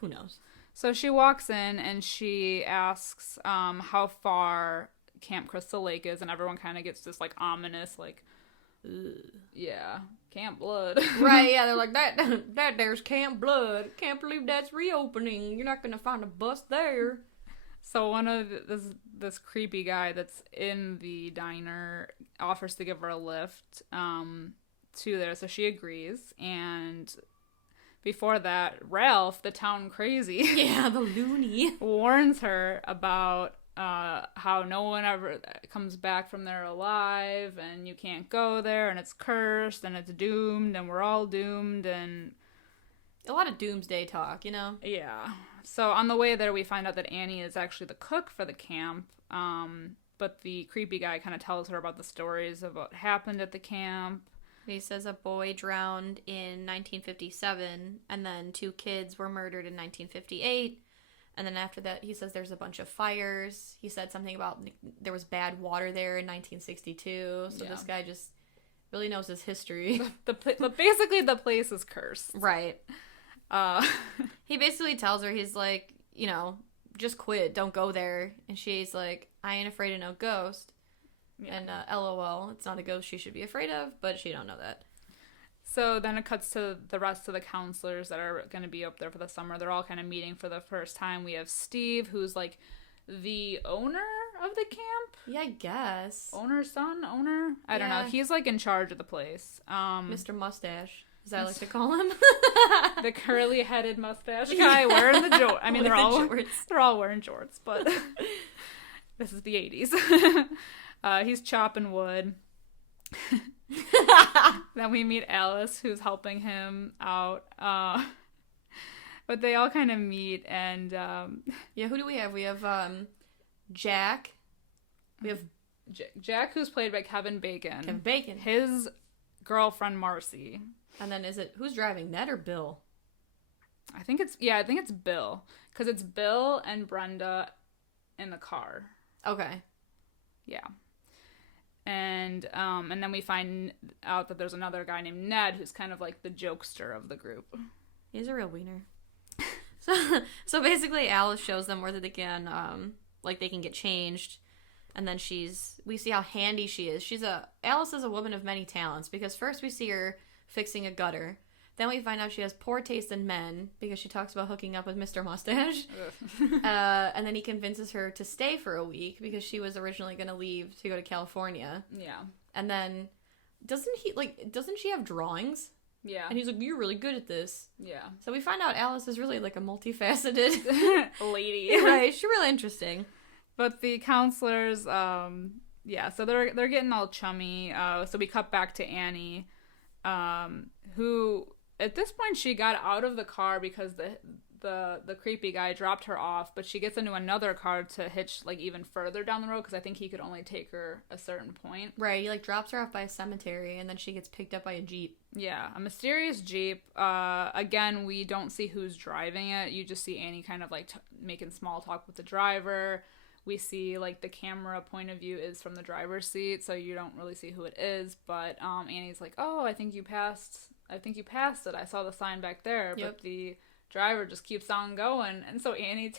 Who knows? So she walks in, and she asks how far Camp Crystal Lake is, and everyone kind of gets this, like, ominous, like, ugh, yeah, Camp Blood. Right, yeah, they're like, that there's Camp Blood. Can't believe that's reopening. You're not going to find a bus there. So one of this creepy guy that's in the diner offers to give her a lift to there, so she agrees, and before that, Ralph, the town crazy, yeah, the loony, warns her about how no one ever comes back from there alive, and you can't go there, and it's cursed, and it's doomed, and we're all doomed, and a lot of doomsday talk, you know? Yeah. So on the way there, we find out that Annie is actually the cook for the camp, but the creepy guy kind of tells her about the stories of what happened at the camp. He says a boy drowned in 1957, and then 2 kids were murdered in 1958, And then after that, he says there's a bunch of fires. He said something about there was bad water there in 1962. So this guy just really knows his history. Basically, the place is cursed. Right. He basically tells her, he's like, you know, just quit. Don't go there. And she's like, I ain't afraid of no ghost. Yeah. And LOL, it's not a ghost she should be afraid of, but she don't know that. So then it cuts to the rest of the counselors that are going to be up there for the summer. They're all kind of meeting for the first time. We have Steve, who's like the owner of the camp. Yeah, I guess. Owner? I don't know. He's like in charge of the place. Mr. Mustache, as I like to call him. The curly-headed mustache guy wearing the jorts. I mean, they're all wearing jorts, but this is the 80s. He's chopping wood. Then we meet Alice, who's helping him out. But they all kind of meet, and who do we have? We have Jack. We have Jack, who's played by Kevin Bacon. Kevin Bacon. His girlfriend Marcy. And then who's driving, Ned or Bill? I think it's Bill, because it's Bill and Brenda in the car. Okay. Yeah. And then we find out that there's another guy named Ned who's kind of like the jokester of the group. He's a real wiener. So basically Alice shows them where they can they can get changed, and then we see how handy she is. Alice is a woman of many talents, because first we see her fixing a gutter. Then we find out she has poor taste in men because she talks about hooking up with Mr. Mustache. And then he convinces her to stay for a week because she was originally going to leave to go to California. Yeah. And then doesn't she have drawings? Yeah. And he's like, you're really good at this. Yeah. So we find out Alice is really like a multifaceted lady. Right. She's really interesting. But the counselors, so they're getting all chummy. So we cut back to Annie, who at this point she got out of the car because the creepy guy dropped her off, but she gets into another car to hitch like even further down the road because I think he could only take her a certain point. Right, he like drops her off by a cemetery and then she gets picked up by a Jeep. Yeah, a mysterious Jeep. Again, we don't see who's driving it. You just see Annie kind of like making small talk with the driver. We see like the camera point of view is from the driver's seat, so you don't really see who it is. But Annie's like, "Oh, I think you passed it. I saw the sign back there." Yep. But the driver just keeps on going, and so Annie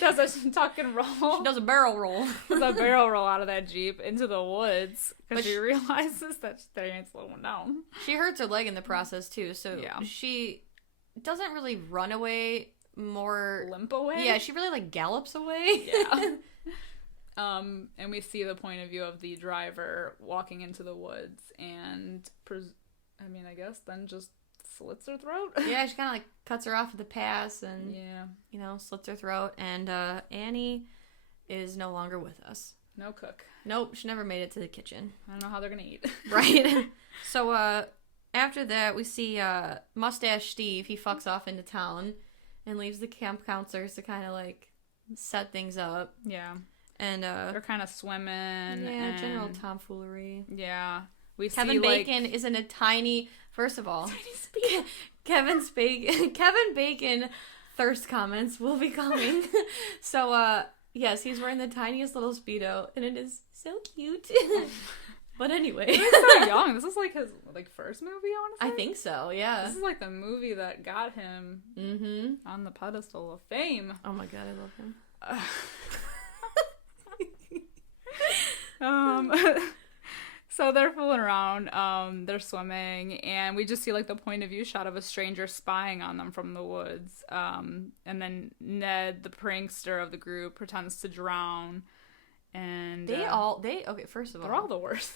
does a tuck and roll. She does a barrel roll. Does a barrel roll out of that Jeep into the woods because she realizes that they ain't slowing down. She hurts her leg in the process too, so she doesn't really run away. More limp away. Yeah, she really like gallops away. Yeah. And we see the point of view of the driver walking into the woods and I guess then just slits her throat. Yeah, she kind of like cuts her off at the pass and slits her throat, and Annie is no longer with us. No cook. Nope, she never made it to the kitchen. I don't know how they're gonna eat. Right. So after that we see Mustache Steve. He fucks off into town and leaves the camp counselors to kind of like set things up. Yeah. And they're kind of swimming. Yeah, and general tomfoolery. Yeah. We Kevin see Bacon is in a tiny, first of all, Kevin Bacon thirst comments will be coming. So yes, he's wearing the tiniest little Speedo and it is so cute. But anyway. He's so young. This is like his first movie, I want to say. I think so, yeah. This is like the movie that got him on the pedestal of fame. Oh my god, I love him. So they're fooling around. They're swimming, and we just see like the point of view shot of a stranger spying on them from the woods. And then Ned, the prankster of the group, pretends to drown. And first of all, they're all the worst.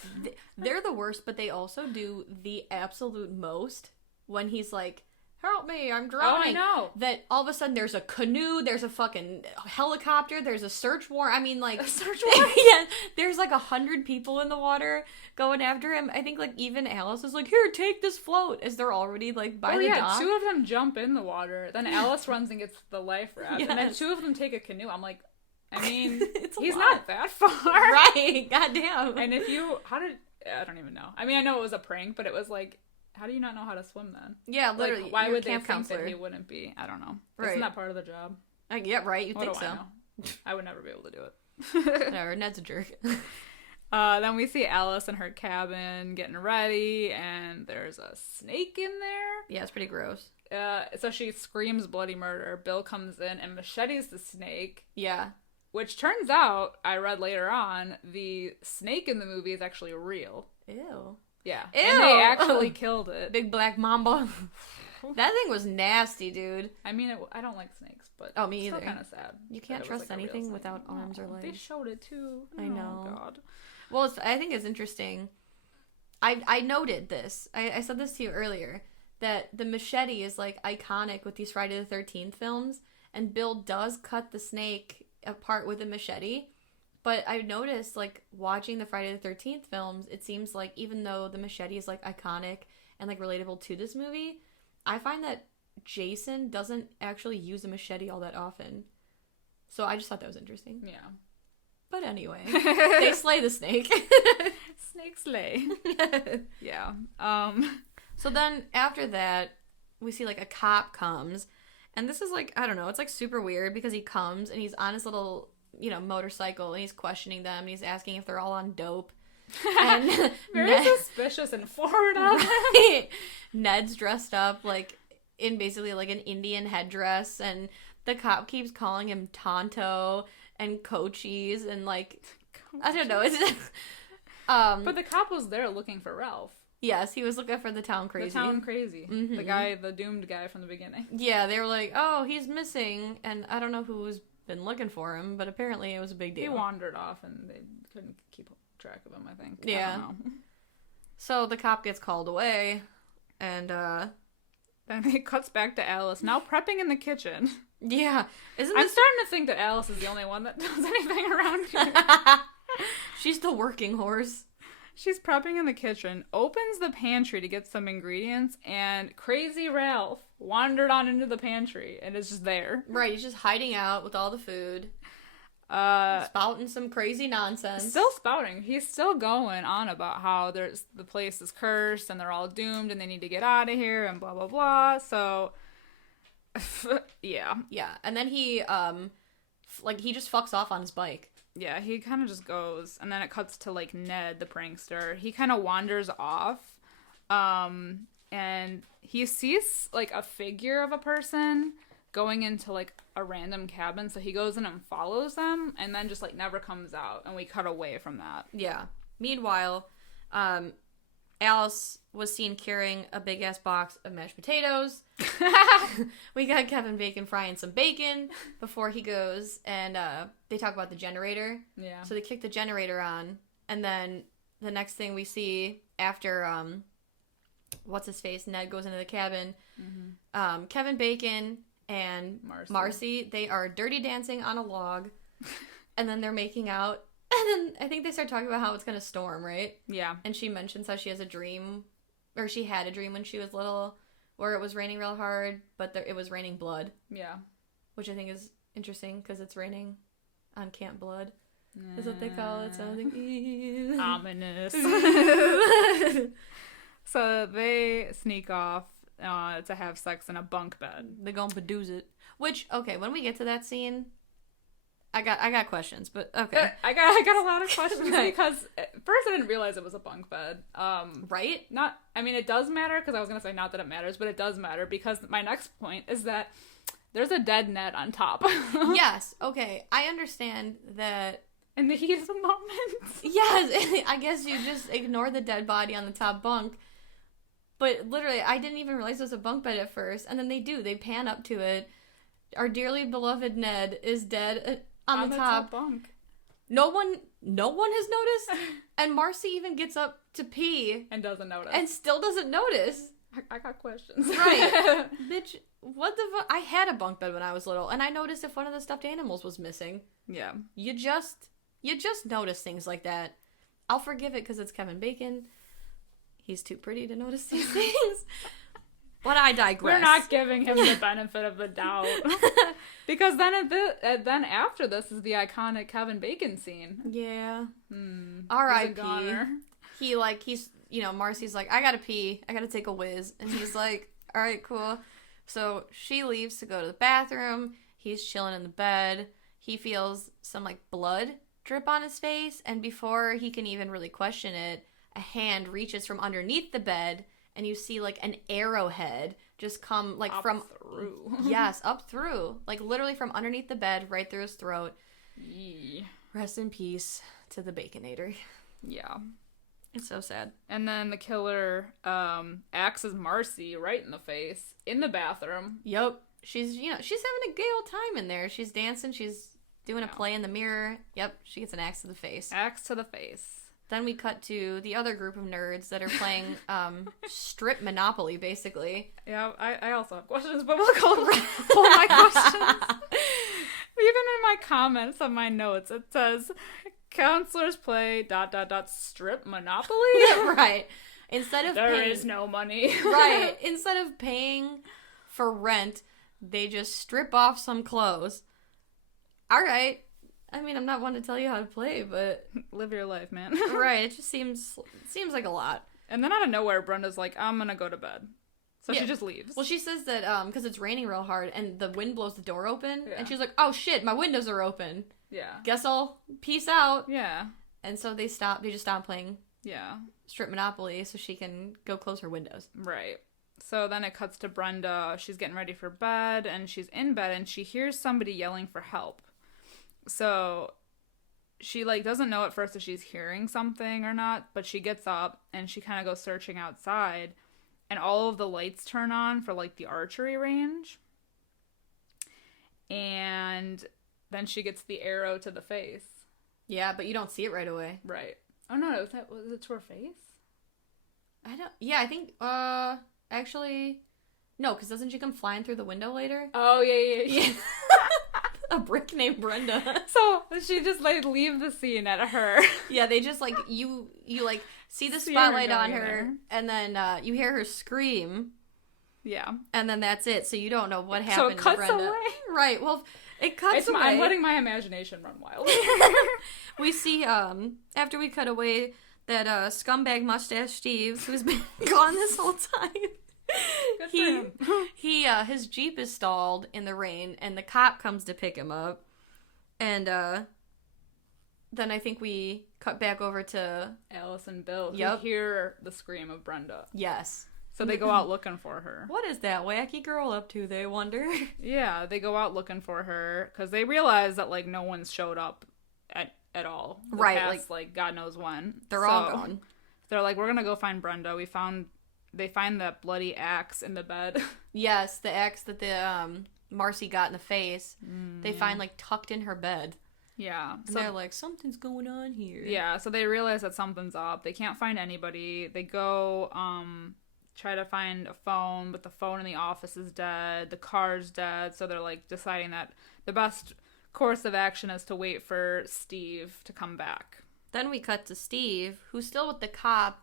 They're the worst, but they also do the absolute most when he's like, help me, I'm drowning. Oh, I know. That all of a sudden there's a canoe, there's a fucking helicopter, there's a search warrant. I mean, like, a search warrant? Yeah, there's like 100 people in the water going after him. I think like even Alice is like, here, take this float, as they're already like by the dock. 2 of them jump in the water. Then Alice runs and gets the life raft. Yes. And then 2 of them take a canoe. I'm like, I mean, he's not that far. Right, goddamn. And I don't even know. I mean, I know it was a prank, but it was like, how do you not know how to swim then? Yeah, literally. Like, why would they think that he wouldn't be? I don't know. Right. Isn't that part of the job? Yeah, right. You What think do I so? know? I would never be able to do it. Whatever. Ned's a jerk. Then we see Alice in her cabin getting ready, and there's a snake in there. Yeah, it's pretty gross. So she screams bloody murder. Bill comes in and machetes the snake. Yeah. Which turns out, I read later on, the snake in the movie is actually real. Ew. Yeah. Ew. And they actually killed it. Big black mamba. That thing was nasty, dude. I mean, I don't like snakes, but oh, me it's either. still kind of sad. You can't that it was, trust like, a real anything snake. without arms or legs. They showed it too. I know. Oh, God. Well, I think it's interesting. I noted this. I said this to you earlier, that the machete is, like, iconic with these Friday the 13th films, and Bill does cut the snake apart with a machete. But I've noticed, like, watching the Friday the 13th films, it seems like even though the machete is, like, iconic and, like, relatable to this movie, I find that Jason doesn't actually use a machete all that often. So I just thought that was interesting. Yeah. But anyway, they slay the snake. Snake slay. Yeah. So then after that, we see, like, a cop comes. And this is, like, I don't know, it's, like, super weird because he comes and he's on his little, you know, motorcycle and he's questioning them and he's asking if they're all on dope. And Very suspicious and forward on him. Ned's dressed up, like, in basically, like, an Indian headdress, and the cop keeps calling him Tonto and Cochise and, like, I don't know. It's but the cop was there looking for Ralph. Yes, he was looking for the town crazy. The town crazy. Mm-hmm. The guy, the doomed guy from the beginning. Yeah, they were like, oh, he's missing, and I don't know who's been looking for him, but apparently it was a big deal. He wandered off, and they couldn't keep track of him, I think. Yeah. I don't know. So the cop gets called away, and, then it cuts back to Alice, now prepping in the kitchen. yeah. I'm starting to think that Alice is the only one that does anything around here. She's the working horse. She's prepping in the kitchen, opens the pantry to get some ingredients, and crazy Ralph wandered on into the pantry and is just there. Right, he's just hiding out with all the food. Spouting some crazy nonsense. Still spouting. He's still going on about how the place is cursed and they're all doomed and they need to get out of here and blah blah blah. So yeah. Yeah. And then he he just fucks off on his bike. Yeah, he kind of just goes, and then it cuts to, like, Ned, the prankster. He kind of wanders off, and he sees, like, a figure of a person going into, like, a random cabin, so he goes in and follows them, and then just, like, never comes out, and we cut away from that. Yeah. Meanwhile, Alice was seen carrying a big-ass box of mashed potatoes. We got Kevin Bacon frying some bacon before he goes, and they talk about the generator. Yeah. So they kick the generator on, and then the next thing we see after, what's-his-face, Ned goes into the cabin, Kevin Bacon and Marcy, they are dirty dancing on a log, and then they're making out. And then I think they start talking about how it's going to storm, right? Yeah. And she mentions how she has a dream, or she had a dream when she was little, where it was raining real hard, but it was raining blood. Yeah. Which I think is interesting, because it's raining on Camp Blood. Is what they call it. So I think... Ominous. So they sneak off to have sex in a bunk bed. They're gonna produce it. Which, okay, when we get to that scene... I got questions, but okay. I got a lot of questions because at first I didn't realize it was a bunk bed. Right? I mean, it does matter because I was going to say not that it matters, but it does matter because my next point is that there's a dead Ned on top. Yes, okay. I understand that. In the heat of the moment. Yes, I guess you just ignore the dead body on the top bunk. But literally, I didn't even realize it was a bunk bed at first. And then they pan up to it. Our dearly beloved Ned is dead on the top bunk. No one has noticed, and Marcy even gets up to pee and doesn't notice, and still doesn't notice. I got questions. Right, bitch. What the fuck? I had a bunk bed when I was little, and I noticed if one of the stuffed animals was missing. Yeah, you just notice things like that. I'll forgive it because it's Kevin Bacon. He's too pretty to notice these things. But I digress. We're not giving him the benefit of the doubt. Because then after this is the iconic Kevin Bacon scene. Yeah. R.I.P. He's Marcy's like, I gotta pee. I gotta take a whiz. And he's like, all right, cool. So she leaves to go to the bathroom. He's chilling in the bed. He feels some, like, blood drip on his face, and before he can even really question it, a hand reaches from underneath the bed, and you see, like, an arrowhead just come, like, up from... through. Yes, up through. Like, literally from underneath the bed, right through his throat. Yeah. Rest in peace to the Baconator. Yeah. It's so sad. And then the killer axes Marcy right in the face in the bathroom. Yep. She's having a gay old time in there. She's dancing. She's doing a play in the mirror. Yep. She gets an axe to the face. Axe to the face. Then we cut to the other group of nerds that are playing strip Monopoly, basically. Yeah, I also have questions, but we'll go hold my questions. Even in my comments on my notes, it says, counselors play ... strip Monopoly? Right. Instead of there is no money. Right. Instead of paying for rent, they just strip off some clothes. All right. I mean, I'm not one to tell you how to play, but... Live your life, man. Right. It just seems like a lot. And then out of nowhere, Brenda's like, I'm gonna go to bed. So she just leaves. Well, she says that because it's raining real hard and the wind blows the door open. Yeah. And she's like, oh shit, my windows are open. Yeah. Guess I'll peace out. Yeah. And so they just stop playing strip Monopoly so she can go close her windows. Right. So then it cuts to Brenda. She's getting ready for bed and she's in bed and she hears somebody yelling for help. So she, like, doesn't know at first if she's hearing something or not, but she gets up and she kind of goes searching outside, and all of the lights turn on for, like, the archery range. And then she gets the arrow to the face. Yeah, but you don't see it right away. Right. Oh, no, was it to her face? I think, actually, no, because doesn't she come flying through the window later? Oh, yeah. A brick named Brenda. So she just, like, leave the scene at her. Yeah, they just, like, you like, see the spotlight on her, and then you hear her scream. Yeah. And then that's it, so you don't know what happened to Brenda. So it cuts away. Right, well, it cuts away. I'm letting my imagination run wild. We see, after we cut away, that scumbag mustache Steve, who's been gone this whole time. Good for him. His Jeep is stalled in the rain, and the cop comes to pick him up. And, then I think we cut back over to Alice and Bill, who Yep. hear the scream of Brenda. Yes. So they go out looking for her. What is that wacky girl up to, they wonder? Yeah, they go out looking for her, because they realize that, like, no one's showed up at all. Right. Past, like, God knows when. They're all gone. They're like, we're gonna go find Brenda. They find that bloody axe in the bed. Yes, the axe that the Marcy got in the face. They find, like, tucked in her bed. Yeah. And they're like, something's going on here. Yeah, so they realize that something's up. They can't find anybody. They go try to find a phone, but the phone in the office is dead. The car's dead. So they're, like, deciding that the best course of action is to wait for Steve to come back. Then we cut to Steve, who's still with the cop.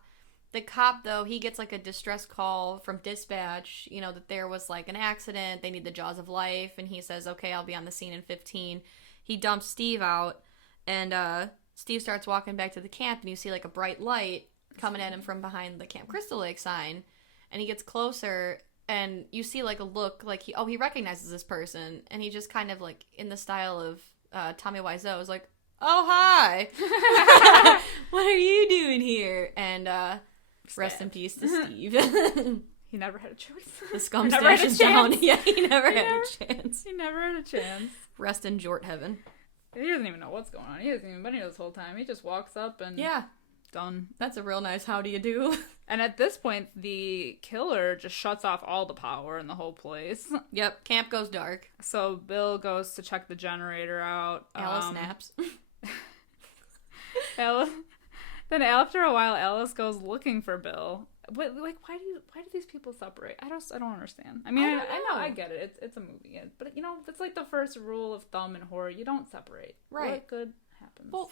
The cop, though, he gets, like, a distress call from dispatch, you know, that there was, like, an accident, they need the jaws of life, and he says, okay, I'll be on the scene in 15. He dumps Steve out, and Steve starts walking back to the camp, and you see, like, a bright light coming at him from behind the Camp Crystal Lake sign, and he gets closer, and you see, like, a look, like, he recognizes this person, and he just kind of, like, in the style of Tommy Wiseau, is like, oh, hi! What are you doing here? And, rest in peace to Steve. He never had a choice. The scum stash is down. Yeah, he never had a chance. He never had a chance. Rest in Jort heaven. He doesn't even know what's going on. He hasn't even been here this whole time. He just walks up and... Yeah. Done. That's a real nice how do you do. And at this point, the killer just shuts off all the power in the whole place. Yep, camp goes dark. So Bill goes to check the generator out. Alice naps. Then after a while, Alice goes looking for Bill. But, like, why do these people separate? I don't understand. I mean, I know, I get it. It's a movie, but, you know, it's like the first rule of thumb in horror. You don't separate. Right. What good happens? Well,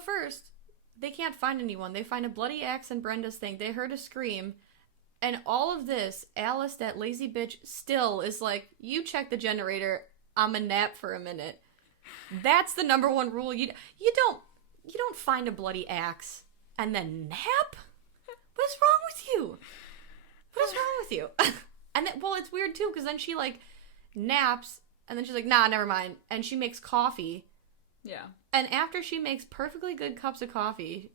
first, they can't find anyone. They find a bloody axe in Brenda's thing. They heard a scream, and all of this, Alice, that lazy bitch, still is like, you check the generator. I'm a nap for a minute. That's the number one rule. You don't find a bloody axe and then nap. What's wrong with you? What is wrong with you? And then, well, it's weird too, because then she, like, naps, And then she's like, nah, never mind. And she makes coffee. Yeah. And after she makes perfectly good cups of coffee,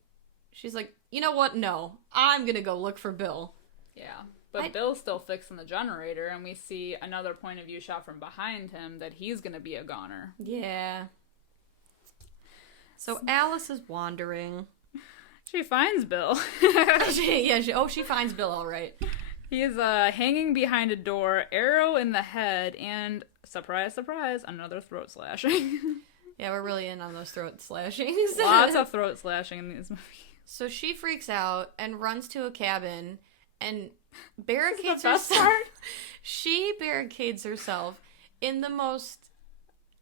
she's like, you know what? No, I'm gonna go look for Bill. Yeah. But Bill's still fixing the generator, and we see another point of view shot from behind him that he's gonna be a goner. Yeah. So Alice is wandering. She finds Bill. She finds Bill all right. He is hanging behind a door, arrow in the head, and surprise, surprise, another throat slashing. Yeah, we're really in on those throat slashings. Lots of throat slashing in these movies. So she freaks out and runs to a cabin and barricades the best herself. part. She barricades herself in the most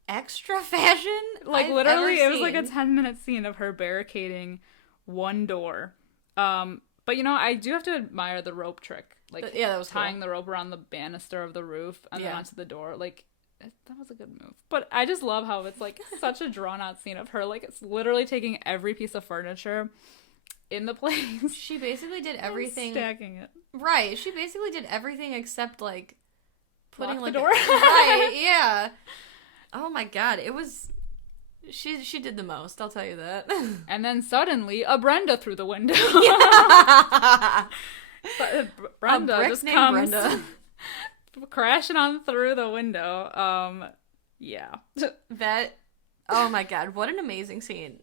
extra fashion. Like, I've literally, ever it was like a seen. 10-minute scene of her barricading one door. But, you know, I do have to admire the rope trick. Like, yeah, that was tying cool. the rope around the banister of the roof and then Yeah. onto the door. Like, that was a good move. But I just love how it's, like, such a drawn-out scene of her. Like, it's literally taking every piece of furniture in the place. She basically did everything. Stacking it. Right. She basically did everything except, like, putting, Lock like, the door. right, yeah. Oh my god, it was... She did the most, I'll tell you that. And then suddenly, a Brenda through the window. Brenda brick just named comes Brenda. crashing on through the window. Yeah. That, oh my god, what an amazing scene.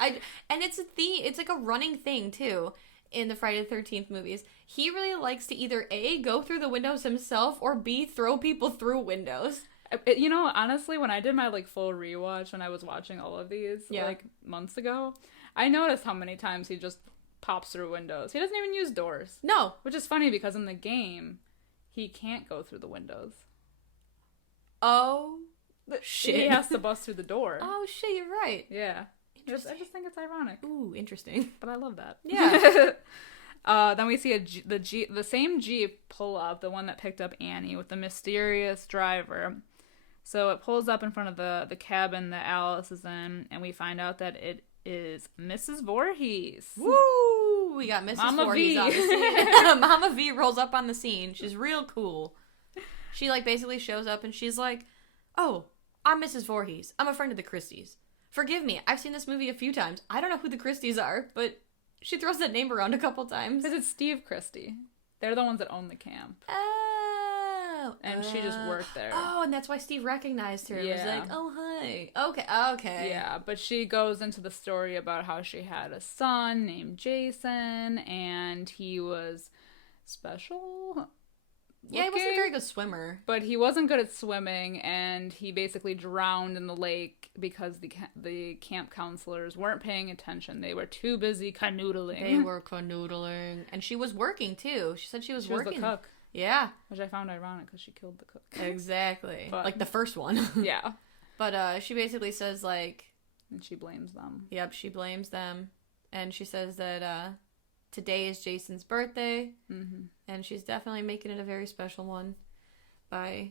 And it's a theme, it's like a running thing, too, in the Friday the 13th movies. He really likes to either A, go through the windows himself, or B, throw people through windows. You know, honestly, when I did my, like, full rewatch, when I was watching all of these, like, months ago, I noticed how many times he just pops through windows. He doesn't even use doors. No. Which is funny, because in the game, he can't go through the windows. Oh, shit. He has to bust through the door. Oh, shit, you're right. Yeah. I just think it's ironic. Ooh, interesting. But I love that. Yeah. Then we see the same Jeep pull up, the one that picked up Annie, with the mysterious driver. So it pulls up in front of the cabin that Alice is in, and we find out that it is Mrs. Voorhees. Woo! We got Mrs. Mama Voorhees V. on the scene. Mama V rolls up on the scene. She's real cool. She, like, basically shows up and she's like, oh, I'm Mrs. Voorhees. I'm a friend of the Christies. Forgive me, I've seen this movie a few times. I don't know who the Christies are, but she throws that name around a couple times. Because it's Steve Christie. They're the ones that own the camp. Oh. And she just worked there. Oh, and that's why Steve recognized her. Yeah. Was like, oh, hi. Okay. Yeah, but she goes into the story about how she had a son named Jason, and he was special. Yeah, he wasn't a very good swimmer. But he wasn't good at swimming, and he basically drowned in the lake because the camp counselors weren't paying attention. They were too busy canoodling. They were canoodling. And she was working, too. She said she was working. She was the cook. Yeah. Which I found ironic, because she killed the cook. Exactly. But, like the first one. Yeah. But she basically says, like... And she blames them. Yep, she blames them. And she says that today is Jason's birthday. Mm-hmm. And she's definitely making it a very special one by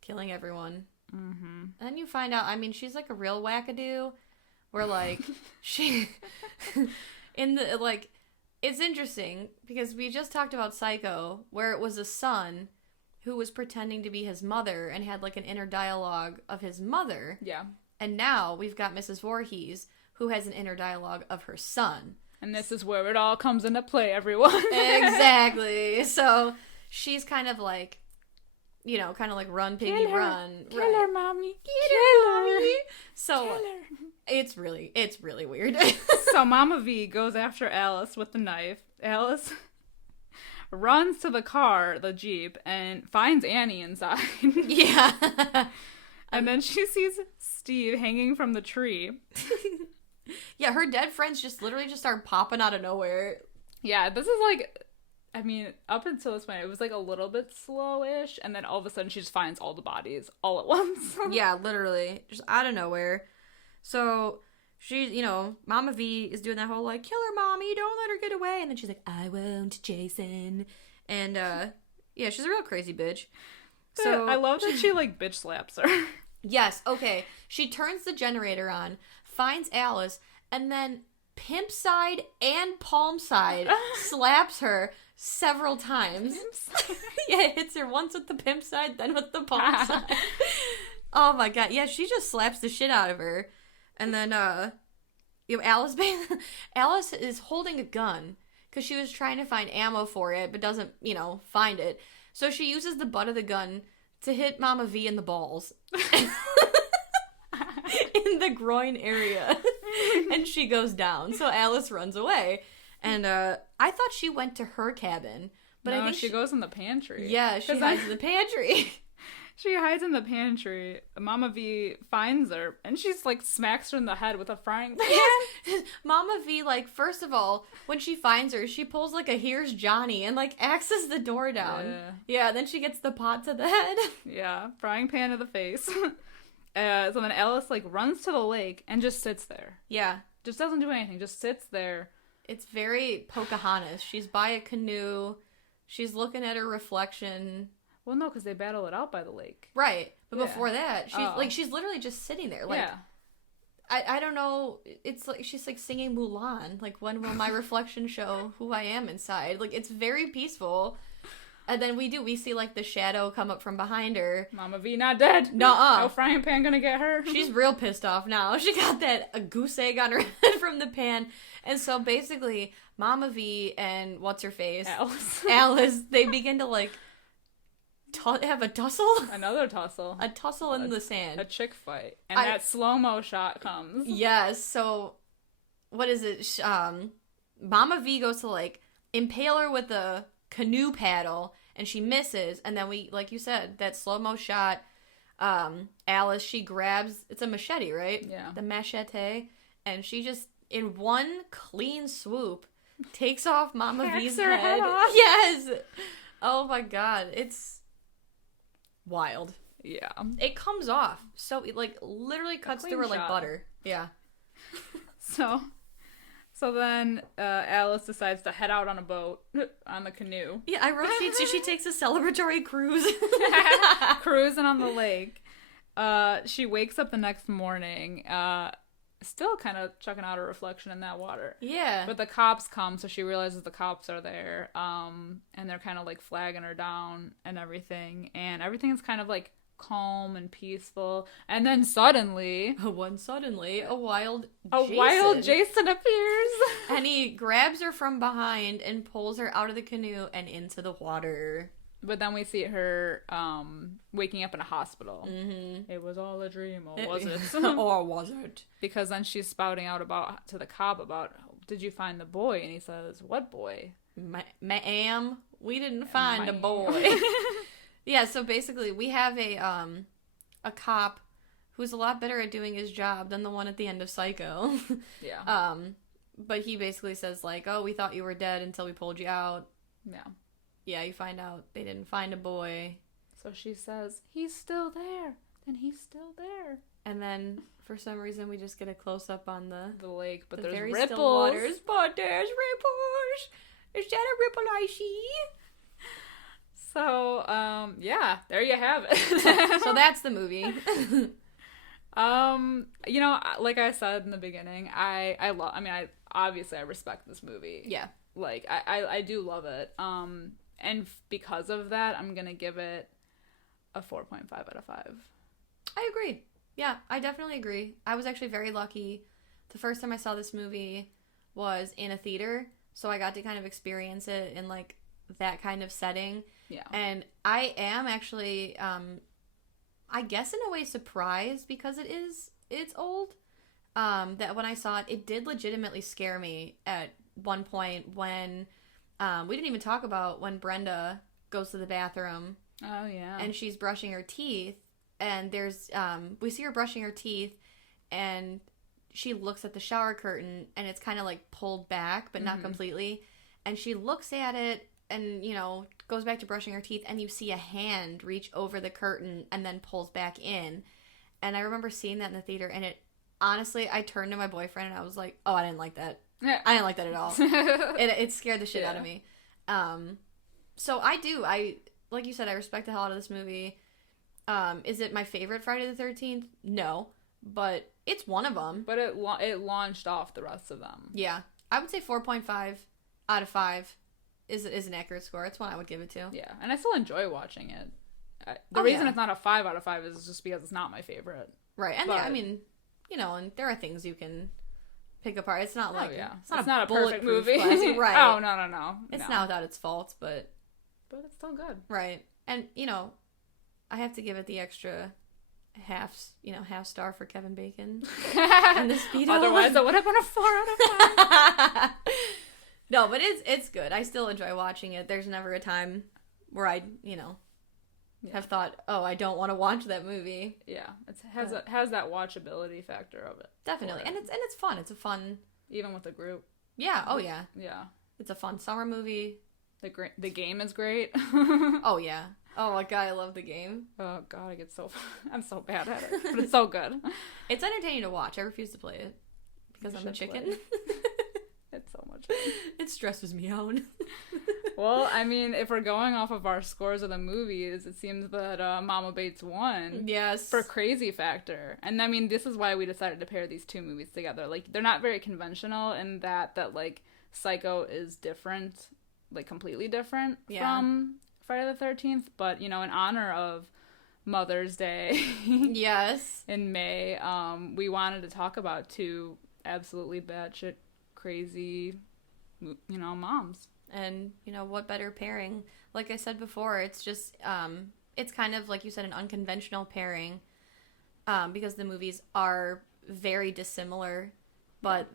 killing everyone. Mm-hmm. And then you find out, I mean, she's like a real wackadoo. Where, like, she... in the, like... It's interesting, because we just talked about Psycho, where it was a son who was pretending to be his mother and had, like, an inner dialogue of his mother. Yeah. And now we've got Mrs. Voorhees, who has an inner dialogue of her son. And this is where it all comes into play, everyone. Exactly. So she's kind of like, you know, kind of like run, piggy, run. Kill her, mommy. Kill her, mommy. So Kill her. it's really weird. So Mama V goes after Alice with the knife. Alice runs to the car, the Jeep, and finds Annie inside. Yeah. And then she sees Steve hanging from the tree. Yeah, her dead friends just literally just start popping out of nowhere. Yeah, this is like, I mean, up until this point, it was like a little bit slow-ish, and then all of a sudden she just finds all the bodies all at once. Yeah, literally. Just out of nowhere. So she's, you know, Mama V is doing that whole, like, kill her, mommy, don't let her get away. And then she's like, I won't, Jason. And, yeah, she's a real crazy bitch. So I love that she, like, bitch slaps her. Yes, okay. She turns the generator on, finds Alice, and then pimp side and palm side slaps her several times. Yeah, it hits her once with the pimp side, then with the palm side. Oh my god. Yeah, she just slaps the shit out of her. And then, Alice is holding a gun because she was trying to find ammo for it, but doesn't, find it. So she uses the butt of the gun to hit Mama V in the balls. In the groin area. And she goes down. So Alice runs away. And I thought she went to her cabin. But no, I think she goes in the pantry. Yeah, she hides in the pantry. She hides in the pantry. Mama V finds her, and she's like smacks her in the head with a frying pan. Mama V, first of all, when she finds her, she pulls a "Here's Johnny" and axes the door down. Yeah, then she gets the pot to the head. Yeah, frying pan to the face. So then Alice runs to the lake and just sits there. Yeah, just doesn't do anything. Just sits there. It's very Pocahontas. She's by a canoe. She's looking at her reflection. Well, no, because they battle it out by the lake. Right. But before that, she's literally just sitting there. I don't know. It's she's singing Mulan. When will my reflection show who I am inside? It's very peaceful. And then we see the shadow come up from behind her. Mama V not dead. Nuh-uh. No frying pan gonna get her. She's real pissed off now. She got a goose egg on her head from the pan. And so basically, Mama V and what's her face? Alice, they begin to have a tussle? Another tussle. A tussle in the sand. A chick fight. And that slow-mo shot comes. Yes, so what is it? Mama V goes to impale her with a canoe paddle and she misses, and then we, like you said, that slow-mo shot, Alice, she grabs, it's a machete, right? Yeah. The machete, and she just, in one clean swoop, takes off Mama V's head. Off. Yes! Oh my god, it's wild. Yeah. It comes off. So it literally cuts through her like butter. Yeah. So then Alice decides to head out on a boat on the canoe. Yeah, I wrote she takes a celebratory cruise. Cruising on the lake. She wakes up the next morning, still kind of checking out her reflection in that water. Yeah. But the cops come, so she realizes the cops are there, and they're kind of flagging her down and everything, and everything's kind of calm and peaceful, and then suddenly a wild Jason appears. And he grabs her from behind and pulls her out of the canoe and into the water. But then we see her waking up in a hospital. Mm-hmm. It was all a dream, or was it? Or was it? Because then she's spouting out to the cop about, did you find the boy? And he says, what boy? Ma'am, we didn't find a boy. Yeah, so basically we have a cop who's a lot better at doing his job than the one at the end of Psycho. Yeah. But he basically says oh, we thought you were dead until we pulled you out. Yeah. Yeah, you find out they didn't find a boy. So she says, he's still there. And he's still there. And then, for some reason, we just get a close-up on the lake, but there's very ripples. Still waters, but there's ripples. Is that a ripple I see? So, yeah, there you have it. So that's the movie. Like I said in the beginning, I obviously I respect this movie. Yeah. I do love it. And because of that, I'm going to give it a 4.5 out of 5. I agree. Yeah, I definitely agree. I was actually very lucky. The first time I saw this movie was in a theater, so I got to kind of experience it in that kind of setting. Yeah. And I am actually, I guess in a way surprised because it's old. That when I saw it, it did legitimately scare me at one point when, we didn't even talk about when Brenda goes to the bathroom. Oh, yeah. And she's brushing her teeth, and there's, we see her brushing her teeth, and she looks at the shower curtain, and it's kind of pulled back, but not completely. And she looks at it, and, goes back to brushing her teeth, and you see a hand reach over the curtain and then pulls back in. And I remember seeing that in the theater, and it, honestly, I turned to my boyfriend, and I was like, oh, I didn't like that. Yeah. I didn't like that at all. It scared the shit out of me. So like you said, I respect the hell out of this movie. Is it my favorite Friday the 13th? No, but it's one of them. But it launched off the rest of them. Yeah. I would say 4.5 out of 5. is an accurate score. It's one I would give it to. Yeah, and I still enjoy watching it. The reason it's not a 5 out of 5 is just because it's not my favorite. Right, and I mean, you know, and there are things you can pick apart. It's not like it's not a perfect movie. Right. Oh, no. It's not without its faults, but it's still good. Right. And, you know, I have to give it the extra half star for Kevin Bacon and the Speedo. Otherwise, it would have been a 4 out of 5. No, but it's good. I still enjoy watching it. There's never a time where I, you know, have thought, oh, I don't want to watch that movie. Yeah, it has that watchability factor of it. Definitely, and it's fun. It's a fun, even with the group. Yeah. Oh yeah. Yeah. It's a fun summer movie. The game is great. Oh yeah. Oh my god, I love the game. Oh god, I'm so bad at it, but it's so good. It's entertaining to watch. I refuse to play it because I'm a chicken. It's so much fun. It stresses me out. Well, I mean, if we're going off of our scores of the movies, it seems that Mama Bates won. Yes. For crazy factor. And I mean, this is why we decided to pair these two movies together. Like, they're not very conventional in that like, Psycho is different, like, completely different from Friday the 13th. But, you know, in honor of Mother's Day. Yes. In May, we wanted to talk about two absolutely batshit crazy, you know, moms. And, you know, what better pairing? Like I said before, it's just, it's kind of, like you said, an unconventional pairing, because the movies are very dissimilar, but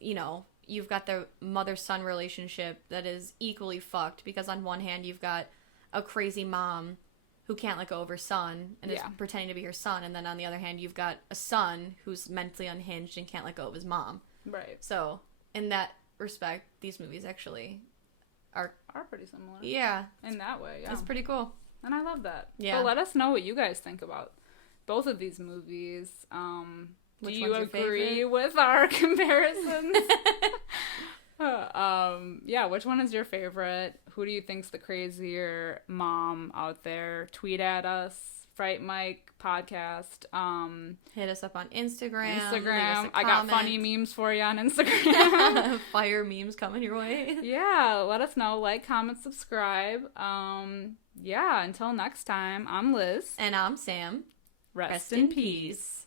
you know, you've got the mother-son relationship that is equally fucked, because on one hand, you've got a crazy mom who can't let go of her son and is pretending to be her son, and then on the other hand, you've got a son who's mentally unhinged and can't let go of his mom. Right. So, in that respect, these movies actually are pretty similar. Yeah. In that way, yeah. It's pretty cool. And I love that. Yeah. But let us know what you guys think about both of these movies. Do you agree with our comparisons? Yeah, which one is your favorite? Who do you think's the crazier mom out there? Tweet at us. Fright Mic podcast. Hit us up on Instagram. I got funny memes for you on Instagram. Fire memes coming your way. Yeah, let us know. Like, comment, subscribe. Yeah, until next time, I'm Liz. And I'm Sam. Rest in peace.